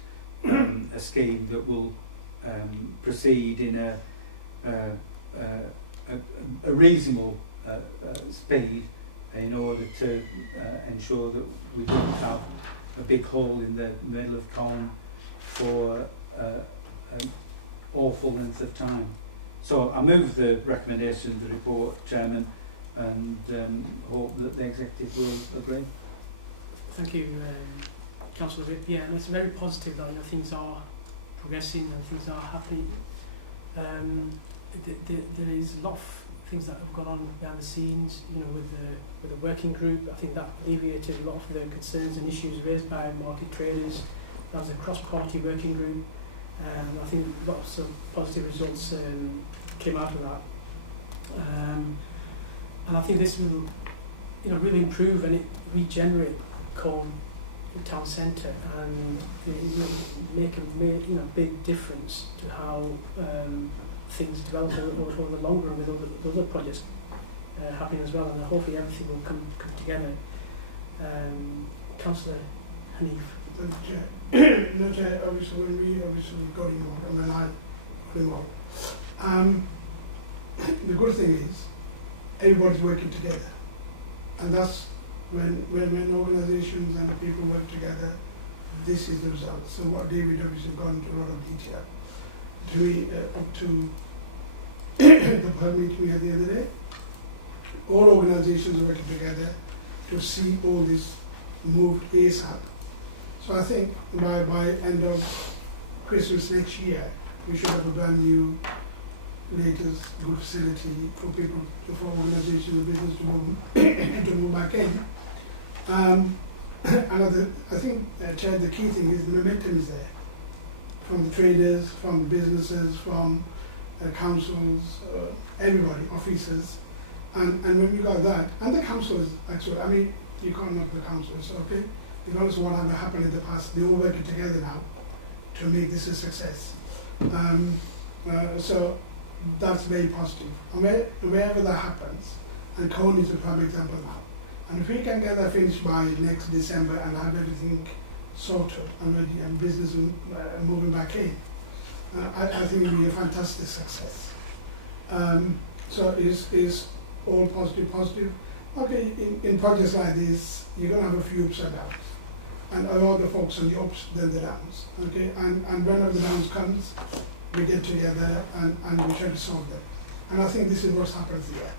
a scheme that will proceed in a reasonable speed in order to ensure that we don't have a big hole in the middle of Colne for an awful length of time. So I move the recommendation of the report, Chairman, and hope that the Executive will agree. Thank you, Councillor Whip. Yeah, and it's very positive that things are progressing and things are happening. There is a lot of things that have gone on behind the scenes, with the working group. I think that alleviated a lot of the concerns and issues raised by market traders. That was a cross-party working group. I think lots of positive results came out of that. And I think this will, really improve and regenerate Colne town centre, and make a big difference to how things develop over the long run with other projects happening as well, and hopefully everything will come together. Councillor Hanif. No, Chair, obviously when we got involved, and then I got involved, the good thing is everybody's working together, and that's when organisations and people work together, this is the result. So what David obviously gone into a lot of detail. Up to the Pearl meeting we had the other day, all organisations are working together to see all this moved ASAP. So I think by end of Christmas next year, we should have a brand new, latest good facility for people, for organisations and business to move back in. And I think, Chair, the key thing is the momentum is there. From the traders, from the businesses, from councils, everybody, officers. And when we got that, and the councils actually, you can't knock the councils, okay? Because whatever happened in the past, they're all working together now to make this a success. So that's very positive. And wherever that happens, and Colne is a prime example now. And if we can get that finished by next December and have everything sorted and ready and business moving back in, I think it will be a fantastic success. So it's all positive. Okay, in projects like this, you're going to have a few ups and downs. And a lot of folks on the ups than the downs. Okay, and whenever the downs comes, we get together and we try to solve them. And I think this is what happens here.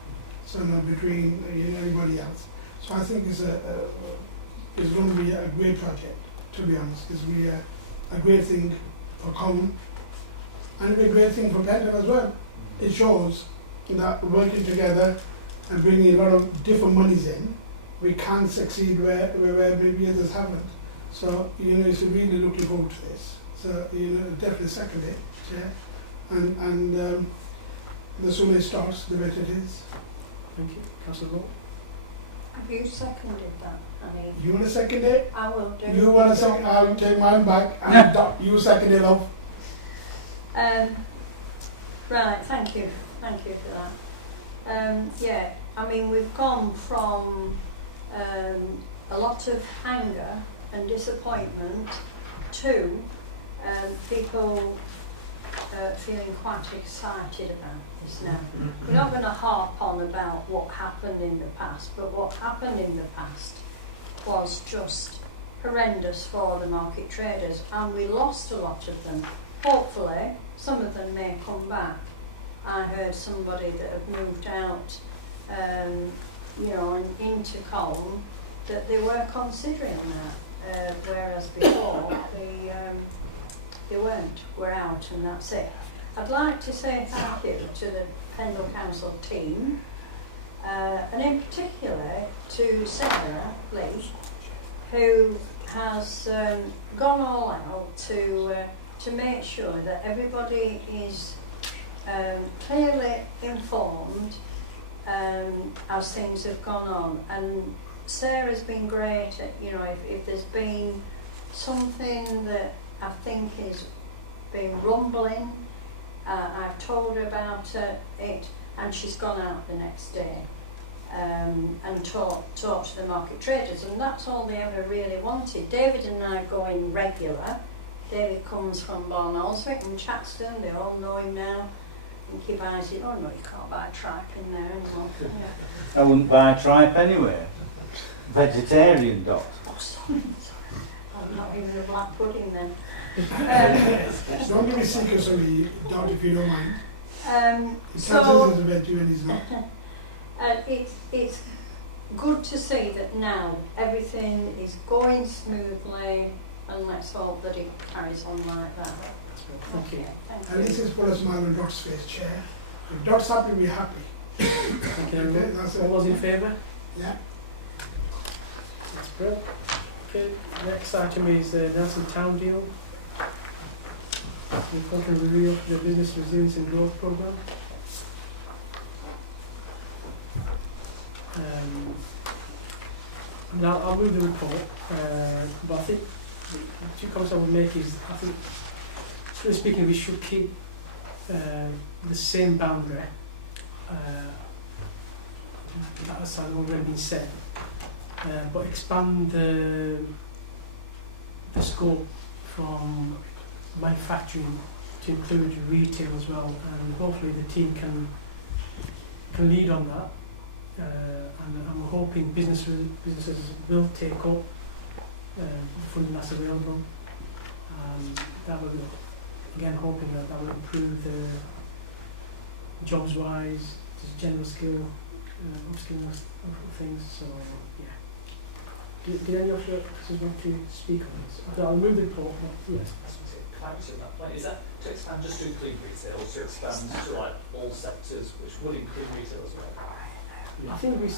So not between anybody else. So I think it's going to be a great project, to be honest. It's going to be a great thing for Colne, and it'll be a great thing for Pendle as well. It shows that working together and bringing a lot of different monies in, we can succeed where maybe others haven't. So, it's really looking forward to this. So, definitely second it, Chair. And the sooner it starts, the better it is. Thank you. Councillor Moore? Have you seconded that, honey? You want to second it? I will do. You want to second? I'll take mine back and you second it off. Right, thank you for that. Yeah, I mean, we've gone from a lot of anger and disappointment to people feeling quite excited about this now. We're not going to harp on about what happened in the past, but what happened in the past was just horrendous for the market traders, and we lost a lot of them. Hopefully, some of them may come back. I heard somebody that had moved out, into Colne, that they were considering that, whereas before they weren't. We're out, and that's it. I'd like to say thank you to the Pendle Council team, and in particular to Sarah Lee, who has gone all out to make sure that everybody is clearly informed as things have gone on. And Sarah's been great at, if there's been something that I think is been rumbling, I've told her about it, and she's gone out the next day and talked to the market traders, and that's all they ever really wanted. David and I go in regular. David comes from Barnoldswick and Chatston, they all know him now. And he buys it. Oh no, you can't buy a tripe in there anymore. I wouldn't buy a tripe anywhere. Vegetarian, Dot. Oh, sorry. I'm not even a black pudding then. Don't give me secrets of me, Dot, if you don't mind. So he's a veg and he's not. It's good to see that now everything is going smoothly, and let's hope that it carries on like that. Thank you. And this is put a smile on Dot's face, Chair. If Dot's happy, we're happy. Thank you. Okay, that's All those in favour? Yeah. That's brilliant. Okay, next item is the Nelson Town deal. Important review of the Business Resilience and Growth Programme. Now I'll move the report, but I think the two comments I would make is, I think, truly speaking, we should keep the same boundary that has already been set, but expand the scope from manufacturing to include retail as well, and hopefully the team can lead on that. And I'm hoping businesses will take up the funding that's available. That will, again, hoping that will improve the jobs wise, just general skill, upskilling of things. So yeah. Did any of you want to speak on this? I'll move the report. Yes. Clarity on that point. Is that to expand just to include retail, or to expand to like all sectors, which would include retail as well? I think what, if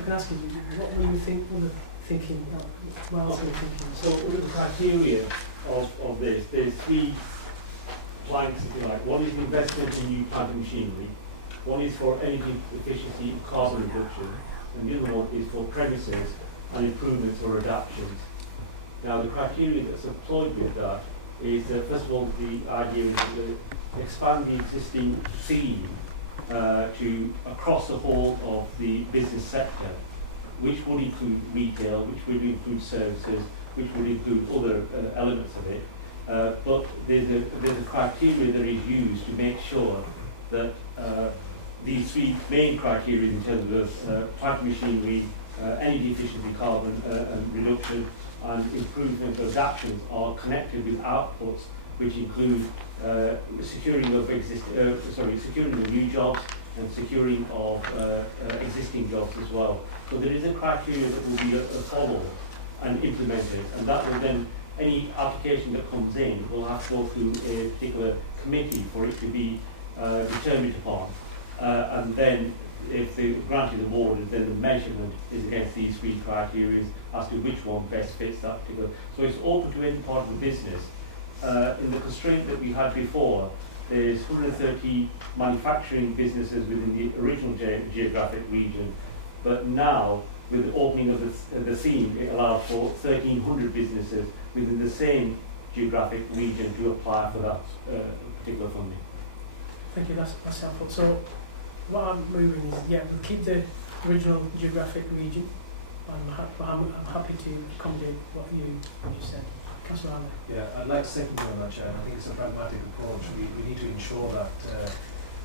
I can ask you, what were you thinking? What else were you thinking? So with the criteria of this, there's three planks, if you like. One is investment in new plant and machinery. One is for energy efficiency and carbon reduction, and the other one is for premises and improvements or adaptations. Now the criteria that's employed with that is, first of all, the idea is to expand the existing theme to across the whole of the business sector, which would include retail, which would include services, which would include other elements of it. But there's a criteria that is used to make sure that these three main criteria in terms of plant machinery, energy efficiency, carbon reduction, and improvement of adaptations are connected with outputs which include securing of securing the new jobs and securing of existing jobs as well. So there is a criteria that will be followed and implemented, and that will then, any application that comes in will have to go through a particular committee for it to be determined upon. And then if the grant is awarded, then the measurement is against these three criteria as to which one best fits that particular. So it's open to any part of the business. In the constraint that we had before, there's 130 manufacturing businesses within the original geographic region, but now with the opening of the theme, it allows for 1,300 businesses within the same geographic region to apply for that particular funding. Thank you, that's helpful. So what I'm moving is, yeah, we'll keep the original geographic region. I'm happy to accommodate what you said. Councillor Allen. Yeah, I'd like to second you on that, Chair. I think it's a pragmatic approach. We need to ensure that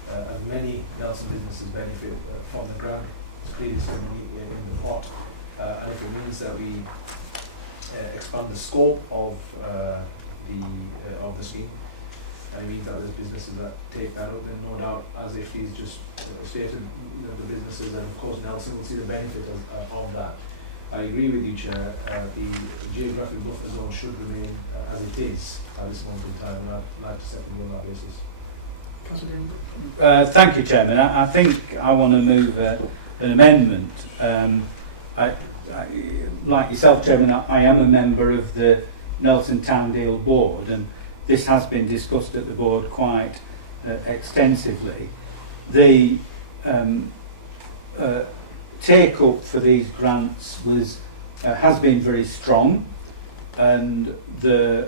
as many Nelson businesses benefit from the grant. Clearly it's going to be in the pot. And if it means that we expand the scope of the scheme, it means that there's businesses that take that up, then no doubt, as if he's just stated, the businesses, and of course Nelson will see the benefit of that. I agree with you, Chair. The geographic buffer zone should remain as it is at this moment in time, and I'd like to second you on that basis. Councillor David. Thank you, Chairman. I think I want to move an amendment. Like yourself, Chairman, I am a member of the Nelson Town Deal Board, and this has been discussed at the board quite extensively. The take-up for these grants has been very strong, and a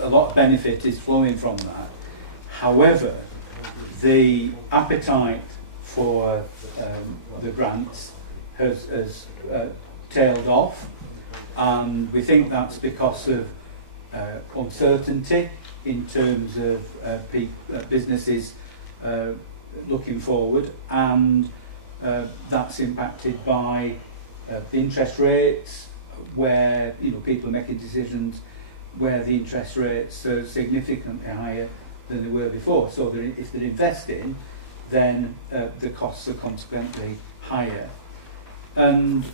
lot of benefit is flowing from that. However, the appetite for the grants has tailed off, and we think that's because of uncertainty in terms of businesses looking forward, and that's impacted by the interest rates, where people are making decisions where the interest rates are significantly higher than they were before. So if they're investing, then the costs are consequently higher. And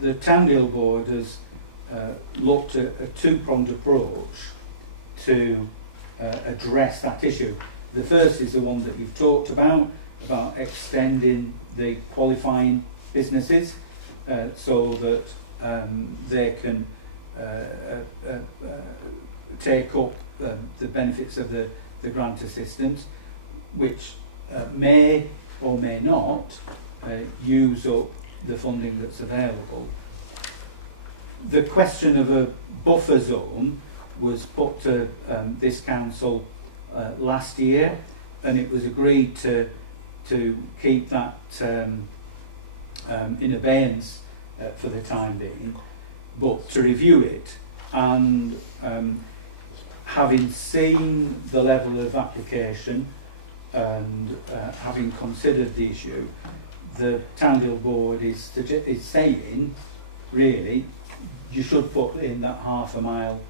the Town Deal Board has looked at a two-pronged approach to address that issue. The first is the one that you've talked about extending the qualifying businesses so that they can take up the benefits of the grant assistance, which may or may not use up the funding that's available. The question of a buffer zone was put to this council last year, and it was agreed to keep that in abeyance for the time being, but to review it. And having seen the level of application and having considered the issue, the Town Deal Board is saying, really, you should put in that half-a mile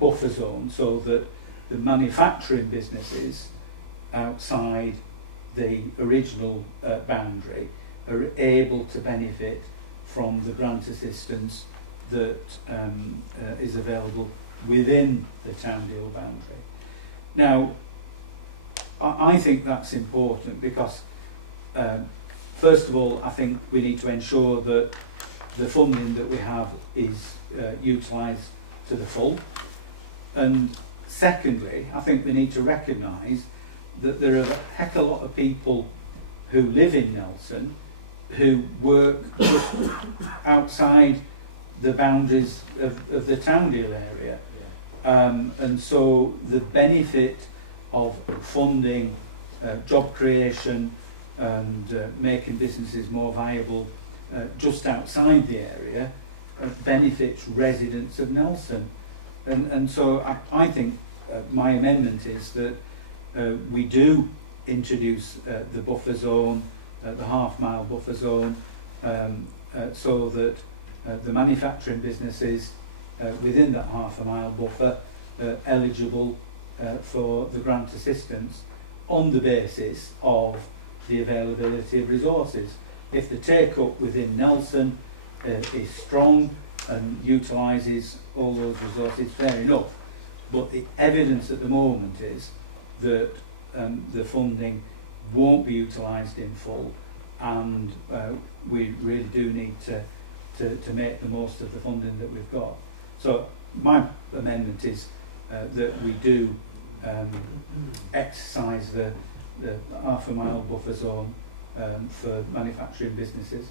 buffer zone so that the manufacturing businesses outside the original boundary are able to benefit from the grant assistance that is available within the Town Deal boundary. Now, I think that's important because, first of all, I think we need to ensure that the funding that we have is utilised to the full. And secondly, I think we need to recognise that there are a heck of a lot of people who live in Nelson who work just outside the boundaries of the Town Deal area. And so the benefit of funding job creation and making businesses more viable just outside the area benefits residents of Nelson. And so I think my amendment is that we do introduce the buffer zone, the half-mile buffer zone, so that the manufacturing businesses within that half a mile buffer eligible for the grant assistance on the basis of the availability of resources. If the take-up within Nelson is strong and utilises all those resources, fair enough. But the evidence at the moment is that the funding won't be utilised in full, and we really do need to make the most of the funding that we've got. So my amendment is that we do exercise the half a mile buffer zone for manufacturing businesses.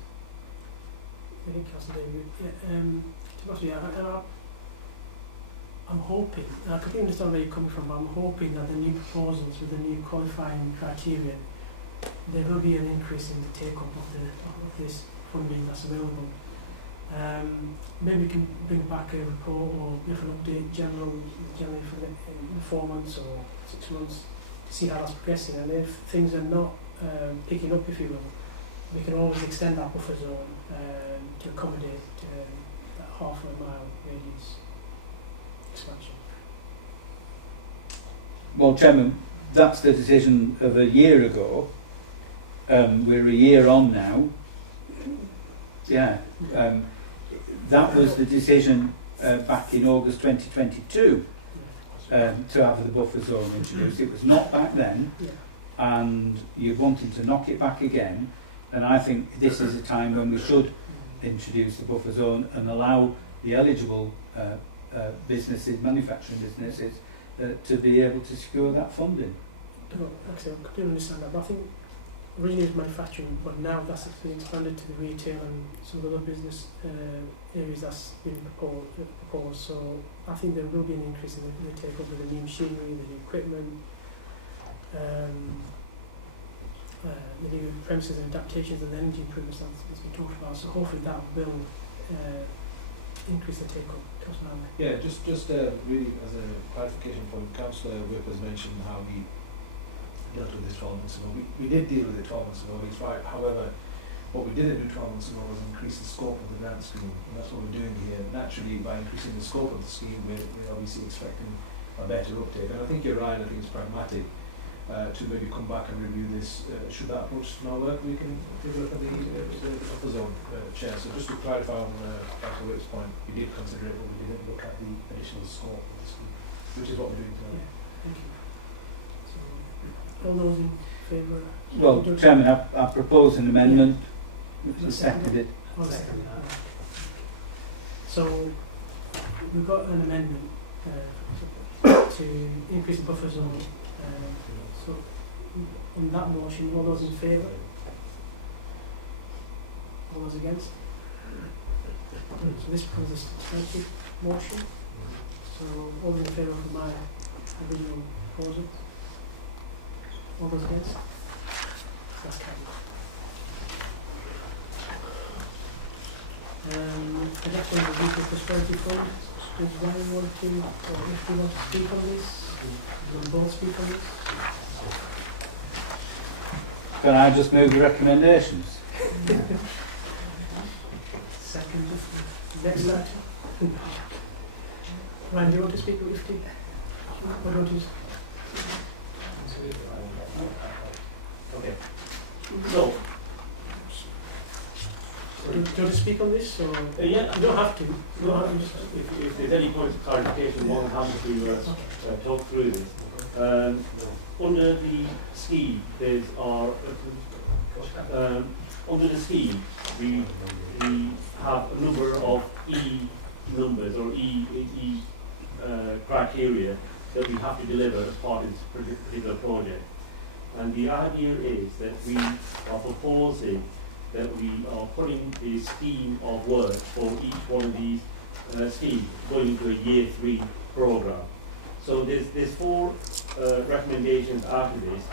I think Councillor David, I'm hoping, and I completely understand where you're coming from, but I'm hoping that the new proposals with the new qualifying criteria, there will be an increase in the take-up of this funding that's available. Maybe we can bring back a report or give an update generally for the 4 months or 6 months to see how that's progressing, and if things are not picking up, if you will, we can always extend that buffer zone to accommodate that half a mile radius expansion. Well, Chairman, that's the decision of a year ago. We're a year on now. Yeah. That was the decision back in August 2022 to have the buffer zone introduced. It was not back then, and you're wanting to knock it back again. And I think this is a time when we should introduce the buffer zone and allow the eligible businesses, manufacturing businesses, to be able to secure that funding. Well, actually, I completely understand that, but I think originally it was manufacturing, but now that's been expanded to the retail and some of the other business areas that's been proposed. So I think there will be an increase in the take-up of the new machinery, the new equipment, the new premises and adaptations and the energy improvements that's been talked about. So hopefully that will increase the take-up. Yeah, just really as a clarification point, Councillor Whip has mentioned how he dealt with this 12 months ago. We did deal with it 12 months ago, he's right. However, what we didn't do 12 months ago was increase the scope of the grant scheme, and that's what we're doing here. Naturally, by increasing the scope of the scheme, we're obviously expecting a better uptake. And I think you're right, I think it's pragmatic to maybe come back and review this. Should that approach not work, we can take a look at the buffer zone, Chair. So just to clarify on Dr. Whip's point, we did consider it, but we didn't look at the additional scope of the scheme, which is what we're doing tonight. Yeah, thank you. So, all those in favour? Well, Chairman, I propose an amendment. Seconded. Oh, seconded. So we've got an amendment to increase the buffer zone. So on that motion, all those in favour? All those against? So this becomes a substantive motion. So all those in favour of my original proposal? All those against? That's carried. The next one is the Regional Prosperity Fund. Does Ryan want to, or if you want to speak on this? Will both speak on this? Can I just move the recommendations? Second. Next item. Ryan, do you want to speak on 50? Or don't you? Okay. So, Do you want to speak on this? Or yeah, you don't have to. You don't have to. if there's any points of clarification, more than happy to talk through this. Under the scheme, there's under the scheme, we have a number of E numbers or E criteria that we have to deliver as part of this particular project. And the idea is that we are proposing that we are putting the scheme of work for each one of these schemes going into a year 3 program. So there's 4 recommendations after this.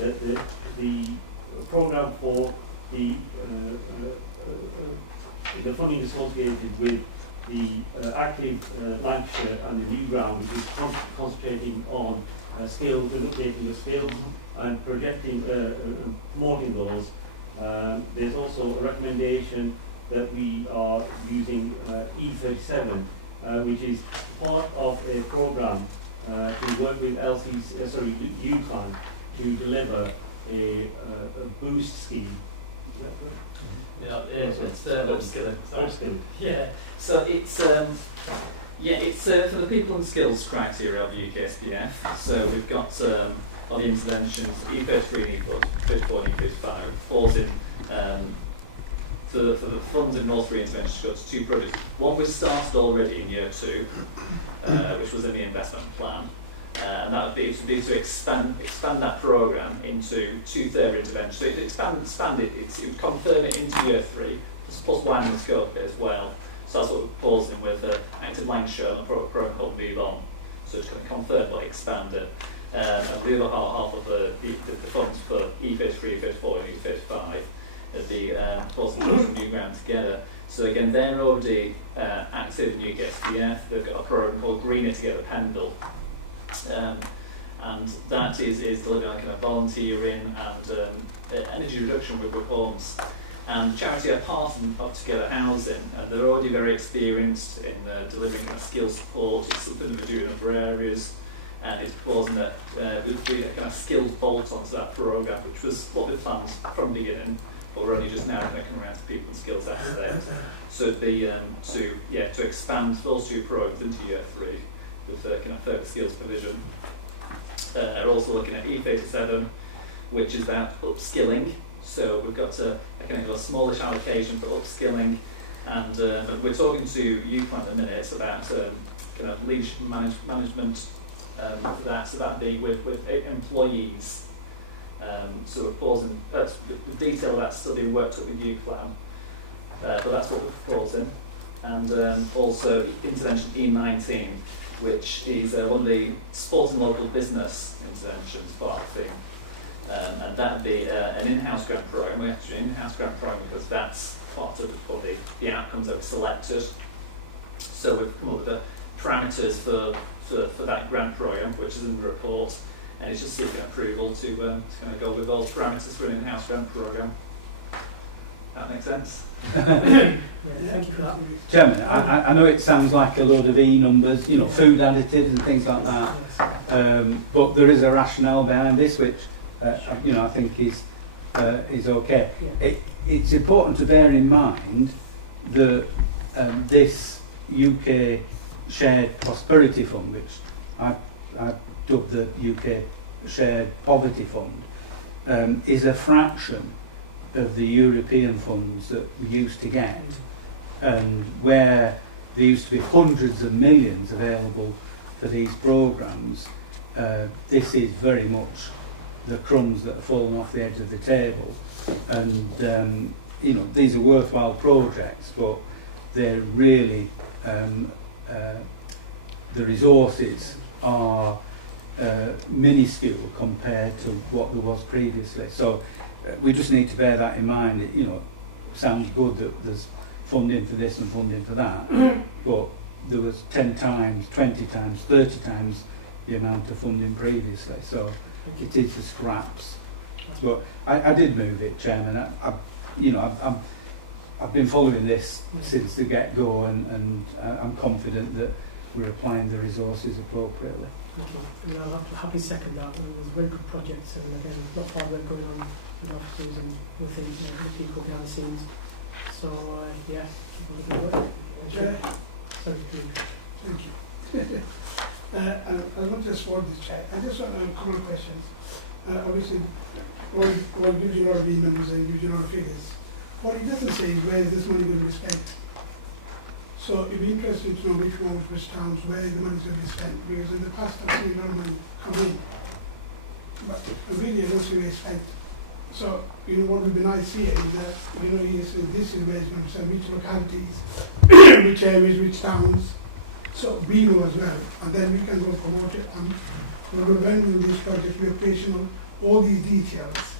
That the program for the funding associated with the active Lancashire and the new ground, which is concentrating on skills and updating the skills and projecting, promoting those. There's also a recommendation that we are using E37 which is part of a program to work with UCLan to deliver a boost scheme. Yeah, it's upskilling. Upskilling. Yeah, so it's for the people and skills criteria of UKSPF. So we've got on the interventions E33 and E34 and E35 falls in for the funds in all three interventions. We've got two projects. One was started already in year 2, which was in the investment plan. And that would be to expand that programme into 2 further interventions. So it expand it would confirm it into year 3, plus widen the scope of it as well. So that's what we're proposing with Active Lancashire and a programme called Move On. So it's going to confirm but expand it. And the other half of the funds for E33, E34 and E35 would be proposing to put some new ground together. So again, they're already active in UKSPF. They've got a programme called Greener Together Pendle. And that is delivering kind of volunteering and energy reduction with homes. And the charity are part of Together Housing, and they're already very experienced in delivering kind of skill support. It's something that we do in other areas, and it's proposing that we'd be a kind of skills bolt onto that programme, which was what we planned from the beginning, but we're only just now kind of coming around to people and skills aspect. So it'd be to expand those 2 programmes into year 3. With kind of further skills provision. We're also looking at E37, which is about upskilling. So we've got a kind of a smallish allocation for upskilling, and we're talking to UCLan at the minute about kind of leadership management for that. So that being with employees. So we're pausing. The detail of that's still being worked up with UCLan, but that's what we're proposing. And also intervention E19. Which is one of the sports and local business interventions part of the thing. And that would be an in-house grant programme. We actually in-house grant programme because that's part of the outcomes that we selected. So we've come up with the parameters for that grant programme, which is in the report, and it's just seeking approval to kind of go with those parameters for an in-house grant programme. That makes sense? Thank you for that. Chairman, I know it sounds like a load of E numbers, food additives and things like that, but there is a rationale behind this which, I think is okay. It's important to bear in mind that this UK Shared Prosperity Fund, which I dubbed the UK Shared Poverty Fund, is a fraction of the European funds that we used to get, and where there used to be hundreds of millions available for these programmes, this is very much the crumbs that have fallen off the edge of the table. And these are worthwhile projects, but they're really the resources are minuscule compared to what there was previously. So we just need to bear that in mind. It sounds good that there's funding for this and funding for that, but there was 10 times, 20 times, 30 times the amount of funding previously. So it is the scraps. But I did move it, Chairman. I've been following this since the get-go, and I'm confident that we're applying the resources appropriately. Thank you. I'll happily second that. It was a very good project, and again, a lot of hard work going on with officers and with the people behind the scenes. So, keep on the good work. Sorry, thank you. I want to support this chat. I just want a couple of questions. Obviously, what gives you a lot of numbers and gives you a lot of figures. What it doesn't say is where is this money going to be spent. So it'd be interesting to know which roads, which towns, where the money is going to be spent. Because in the past I've seen a lot of money come in, but really I don't see where it's spent. So what would be nice here is that this is where it's going to be spent, which localities, which areas, which towns. So we know as well, and then we can go promote it. And when will this project be operational? All these details.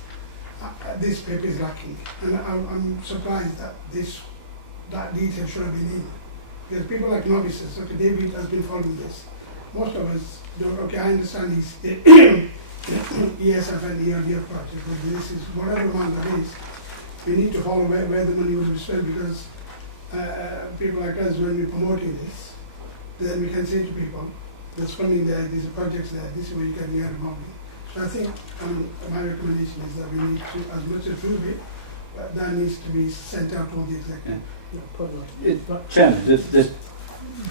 This paper is lacking, and I'm surprised that that detail should have been in. Because people like novices, okay, David has been following this. Most of us don't, okay, I understand he's ESF and ERDF project, but this is whatever amount that is, we need to follow where the money will be spent, because people like us, when we're promoting this, then we can say to people, there's funding there, there's projects there, this is where you can get involved in. So I think my recommendation is that we need to, as much as approve it, but that needs to be sent out to all the executive. Chairman,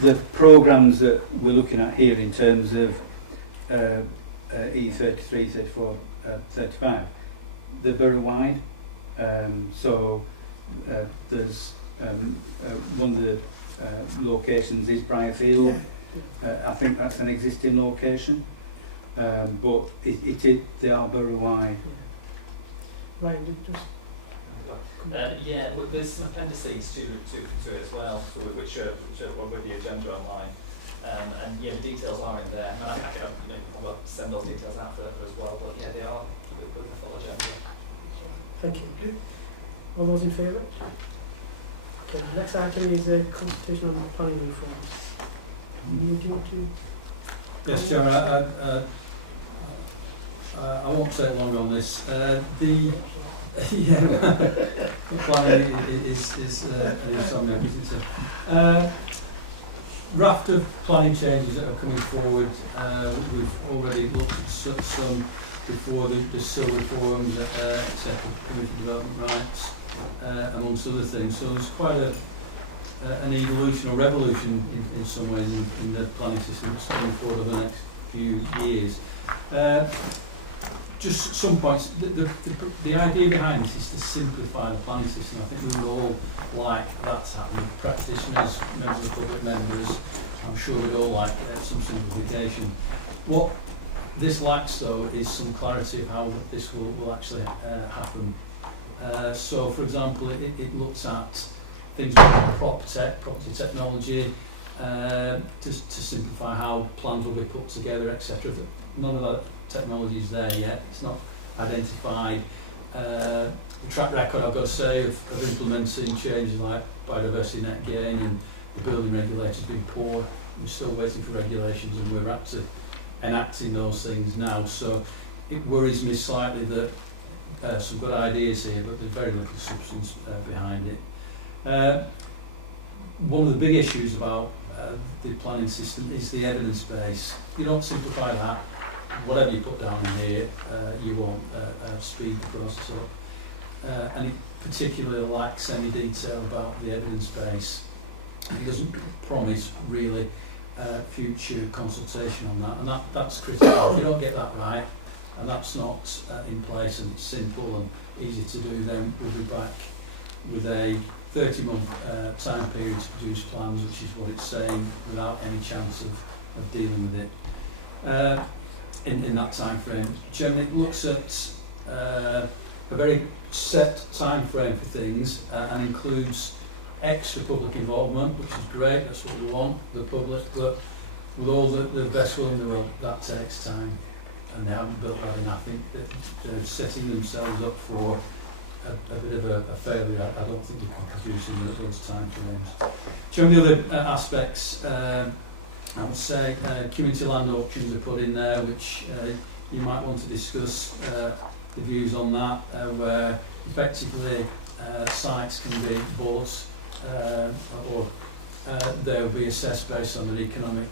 the programmes that we're looking at here in terms of E33, 34, 35, they're borough-wide. So there's one of the locations is Briarfield. I think that's an existing location, but they are borough-wide. Ryan, did you just... Yeah, well, there's some appendices to it as well, which are with the agenda online. And yeah, the details are in there. I can I'll send those details out further as well, but yeah, they are with the full agenda. Thank you. All those in favour? Okay, the next item is a consultation on the planning reforms. Do you want to? Yes, Chairman, I won't take long on this. The planning is something. Raft of planning changes that are coming forward. We've already looked at some before the silver forums, etc., community development rights, amongst other things. So there's quite an evolution or revolution in some ways in the planning system that's coming forward over the next few years. Just some points. The idea behind this is to simplify the planning system. I think we would all like that's happening. Practitioners, members of public members, I'm sure we'd all like some simplification. What this lacks, though, is some clarity of how this will actually happen. So, for example, it looks at things like property technology, to simplify how plans will be put together, etc. None of that technology is there yet. It's not identified. The track record, I've got to say, of implementing changes like biodiversity net gain and the building regulators being poor. We're still waiting for regulations, and we're actually enacting those things now. So it worries me slightly that some good ideas here, but there's very little substance behind it. One of the big issues about the planning system is the evidence base. You don't simplify that. Whatever you put down in here, you won't speed the process up. And it particularly lacks any detail about the evidence base. It doesn't promise really future consultation on that, and that's critical. If you don't get that right, and that's not in place and it's simple and easy to do, then we'll be back with a 30-month time period to produce plans, which is what it's saying, without any chance of dealing with it in that time frame. Generally, it looks at a very set time frame for things and includes extra public involvement, which is great. That's what we want, the public, but with all the best will in the world, that takes time, and they haven't built that in. I think that they're setting themselves up for a bit of a failure. I don't think they can produce in those time frames. Some of the other aspects, I would say community land auctions are put in there, which you might want to discuss the views on that, where effectively sites can be bought or they will be assessed based on their economic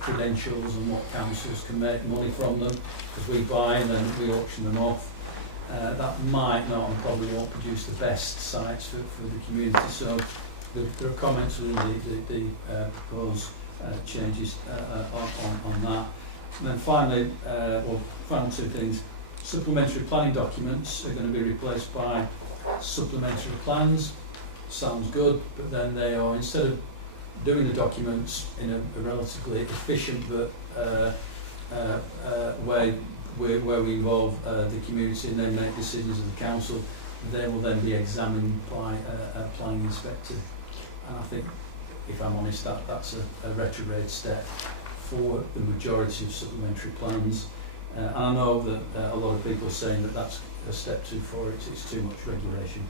credentials and what councils can make money from them, because we buy and then we auction them off. That might not and probably won't produce the best sites for the community. So there are comments within the proposed changes on that. And then finally, final two things. Supplementary planning documents are going to be replaced by supplementary plans. Sounds good, but then they are, instead of doing the documents in a relatively efficient but way where we involve the community and then make decisions of the council, they will then be examined by a planning inspector. And I think, if I'm honest, that's a retrograde step for the majority of supplementary plans. And I know that a lot of people are saying that that's a step too far, it's too much regulation.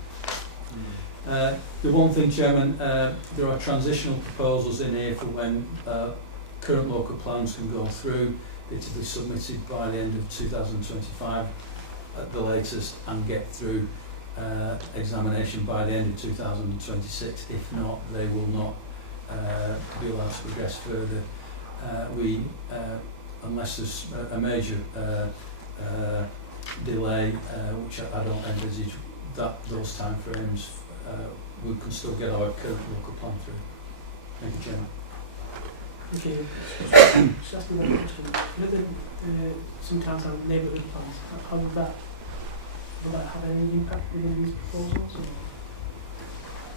The one thing, Chairman, there are transitional proposals in here for when current local plans can go through. It will be submitted by the end of 2025 at the latest and get through examination by the end of 2026. If not, they will not be allowed to progress further. Unless there's a major delay, which I don't envisage those time frames, we can still get our current local plan through. Thank you, Chairman. Okay. Just asking that question. With the, sometimes on neighbourhood plans, how would that have any impact within these proposals? Or?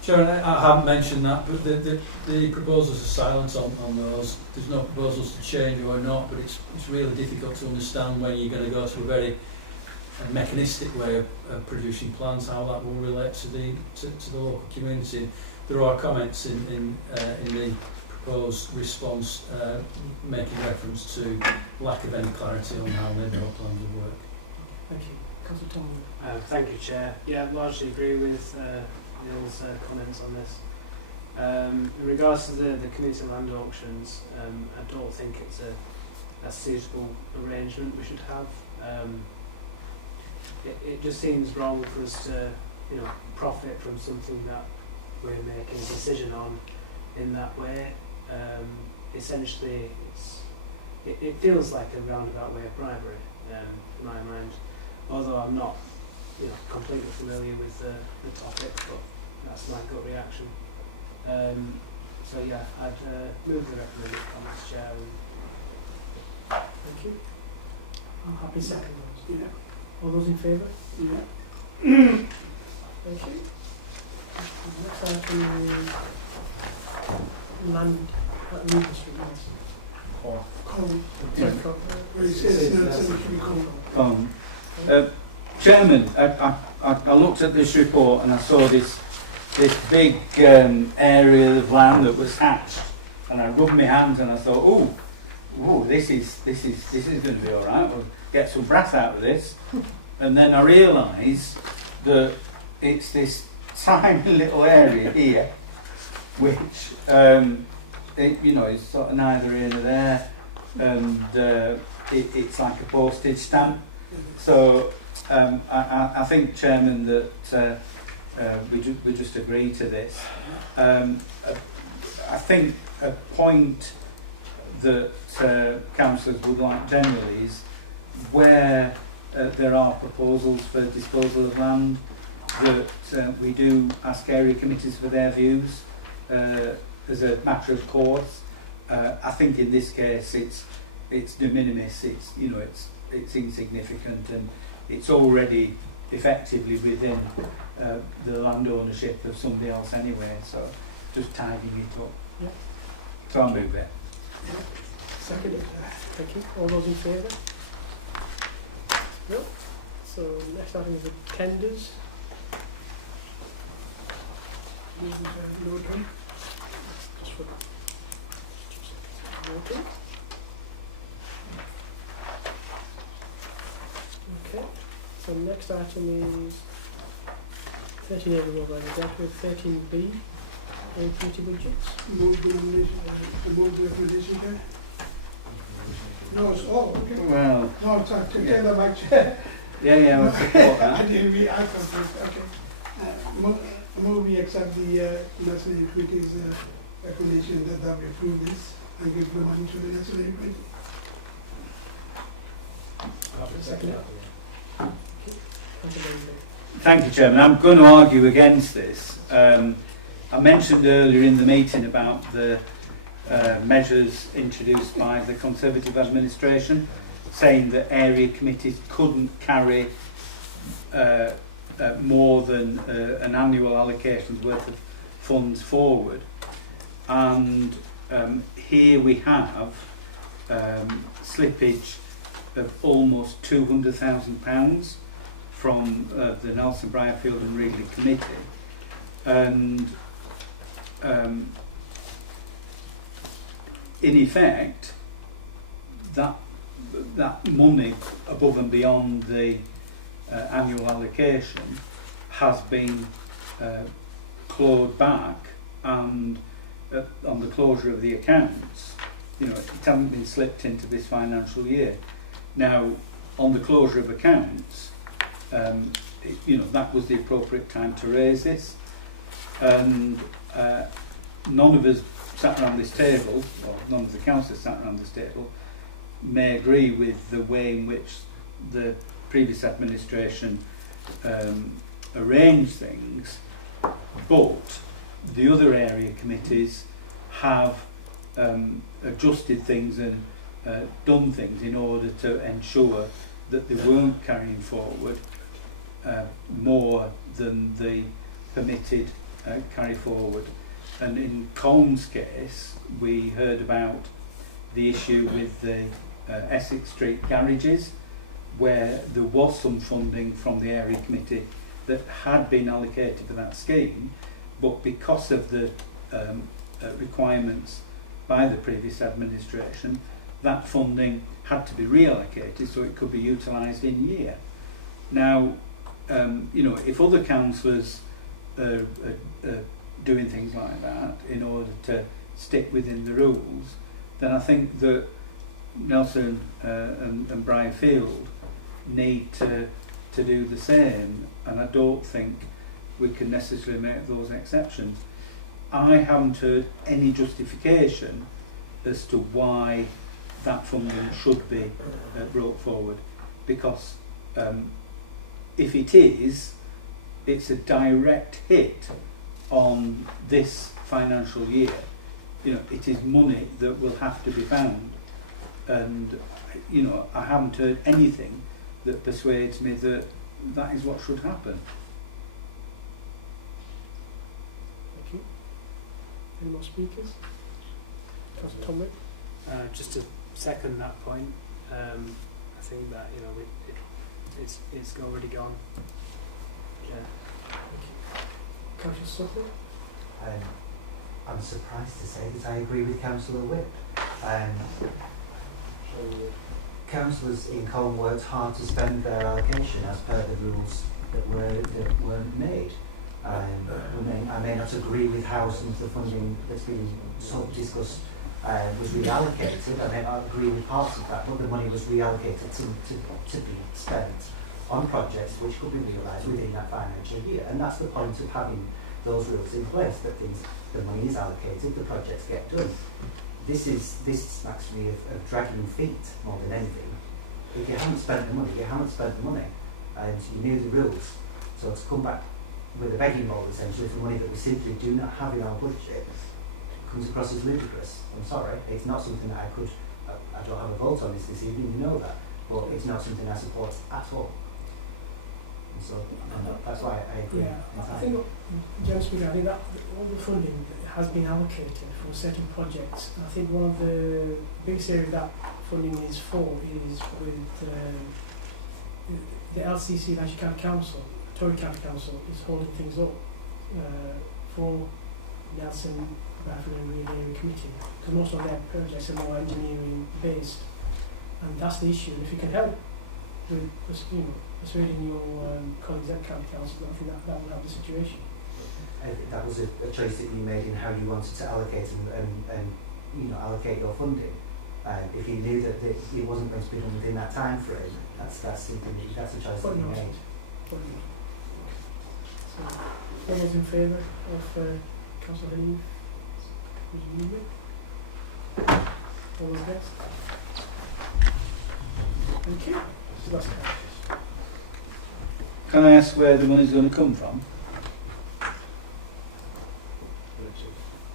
Sharon, I haven't mentioned that, but the proposals are silent on those. There's no proposals to change or not, but it's really difficult to understand when you're going to go to a very mechanistic way of producing plans, how that will relate to the local community. There are comments in the proposed response making reference to lack of any clarity on how neighbourhood plans will work. Thank you. Councillor Tom. Thank you, Chair. Yeah, I largely agree with Neil's comments on this. In regards to the community land auctions, I don't think it's a suitable arrangement we should have. It just seems wrong for us to, profit from something that we're making a decision on in that way. Essentially, it feels like a roundabout way of bribery, in my mind. Although I'm not, completely familiar with the topic, but that's my gut reaction. So yeah, I'd move the recommended comments, Chair. Thank you. I'm happy second those. Yeah. All those in favour? Yeah. Thank you. Next item is land at Regent Street. Where it says Nelson should be called. Chairman, I looked at this report and I saw this big area of land that was hatched, and I rubbed my hands and I thought, oh, this is going to be all right. We'll get some brass out of this. And then I realised that it's this tiny little area here, which is sort of neither here nor there, and it's like a postage stamp. So I think, Chairman, that we just agree to this. I think a point that councillors would like generally is where there are proposals for disposal of land, that we do ask area committees for their views as a matter of course. I think in this case it's de minimis, it's insignificant, and it's already effectively within the land ownership of somebody else anyway, so just tidying it up. Yeah. So I'll move it. Second. Thank you. All those in favour? No. So next item is the tenders. Just for voting. Okay. So next item is 13A revolving debt with 13B and committee budgets. Move the nomination, move the recommendation here. No, it's okay. Well, no, it's not together, my chair. Yeah, I support that. I didn't read, I thought, okay. Move we accept the National Aid Committee's recommendation that we approve this and give the money to the National Aid Committee. Second. Thank you, Chairman. I'm going to argue against this. I mentioned earlier in the meeting about the measures introduced by the Conservative administration, saying that area committees couldn't carry more than an annual allocation's worth of funds forward. And here we have slippage of almost £200,000 from the Nelson Briarfield and Readley Committee. And in effect, that money above and beyond the annual allocation has been clawed back, and on the closure of the accounts, it hasn't been slipped into this financial year. Now, on the closure of accounts, that was the appropriate time to raise this, and none of us sat around this table, or none of the councillors sat around this table, may agree with the way in which the previous administration arranged things, but the other area committees have adjusted things and done things in order to ensure that they weren't carrying forward more than the permitted carry forward. And in Colm's case, we heard about the issue with the Essex Street garages, where there was some funding from the area committee that had been allocated for that scheme, but because of the requirements by the previous administration, that funding had to be reallocated so it could be utilised in year. Now, you know, if other councillors are doing things like that in order to stick within the rules, then I think that Nelson and Brian Field need to do the same, and I don't think we can necessarily make those exceptions. I haven't heard any justification as to why that funding should be brought forward, because if it is, it's a direct hit on this financial year. You know, it is money that will have to be found, and you know, I haven't heard anything that persuades me that that is what should happen. Thank you. Any more speakers? Councillor Tomwick? Just to second that point, I think that, you know, it's already gone. Yeah. Councillor Sutherland? I'm surprised to say that I agree with Councillor Whip. Councillors in Colne worked hard to spend their allocation as per the rules that were made. I may not agree with how some of the funding that's been discussed was reallocated. I may not agree with parts of that, but the money was reallocated to be spent on projects which could be realised within that financial year. And that's the point of having those rules in place, that the money is allocated, the projects get done. This smacks me of dragging feet more than anything. If you haven't spent the money, you haven't spent the money, and you knew the rules. So to come back with a begging bowl essentially for money that we simply do not have in our budget comes across as ludicrous. I'm sorry, it's not something that I don't have a vote on this evening, you know that, but it's not something I support at all. And so that's why I agree. Yeah, I think, General Speaker, I think that all the funding has been allocated for certain projects. I think one of the biggest areas that funding is for is with the LCC, Lancashire County Council, Tory County Council, is holding things up for Nelson, Bradford and Reed Area Committee, because most of their projects are more engineering based, and that's the issue. And if you can help with, you know, persuading your colleagues at County Council, I think that will help the situation. That was a choice that you made in how you wanted to allocate and you know, allocate your funding. If you knew that it wasn't going to be done within that time frame, that's something that's a choice that you made. So, all those in favour of Councillor Henning? All those against? Thank you. So that's carried. Can I ask where the money's going to come from?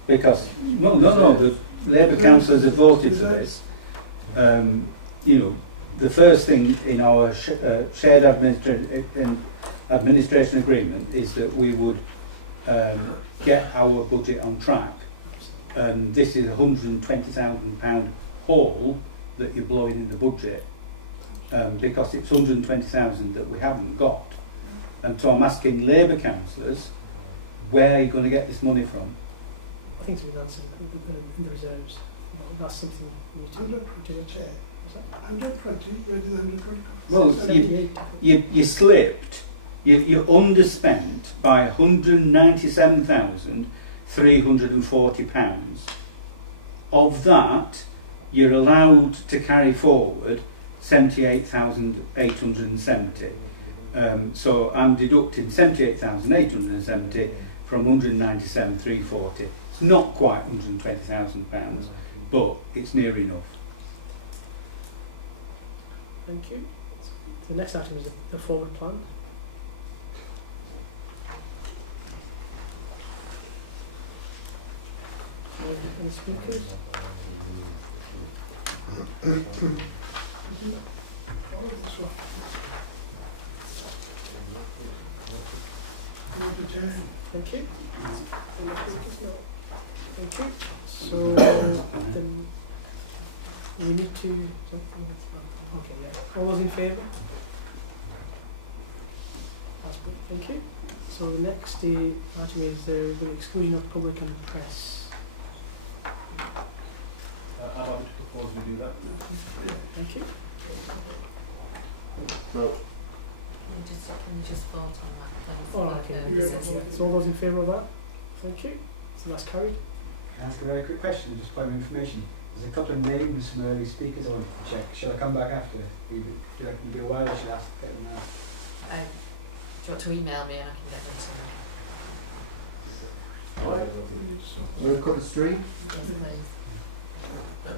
Because, no, the Labour councillors have voted for this. You know, the first thing in our shared administration agreement is that we would get our budget on track. And this is a £120,000 hole that you're blowing in the budget, because it's 120,000 that we haven't got. And so I'm asking Labour councillors, where are you going to get this money from? I think it's been answered in the reserves. That's something we need to 120, Chair. 120, where did 120 Well, 78. you slipped. You underspent by £197,340. Of that, you're allowed to carry forward 78,870. So I'm deducting 78,870 from 197,340. It's not quite £120,000, but it's near enough. Thank you. The next item is the forward plan. Any speakers? Thank you. Any speakers? No. Thank you. So then we need to. Okay, yeah. All those in favour? That's good. Thank you. So the next item is the exclusion of public and press. I'm happy to propose we do that. Thank you. No. Can you just vote on that, please? Oh, okay. So all those in favour of that? Thank you. So that's carried. Can I ask a very quick question, just point of information? There's a couple of names from early speakers I wanted to check. Shall I come back after? Do you reckon it'll be a while? I should ask get them now. Do you want to email me and I can get them to We'll cut the stream. you? Yes, please.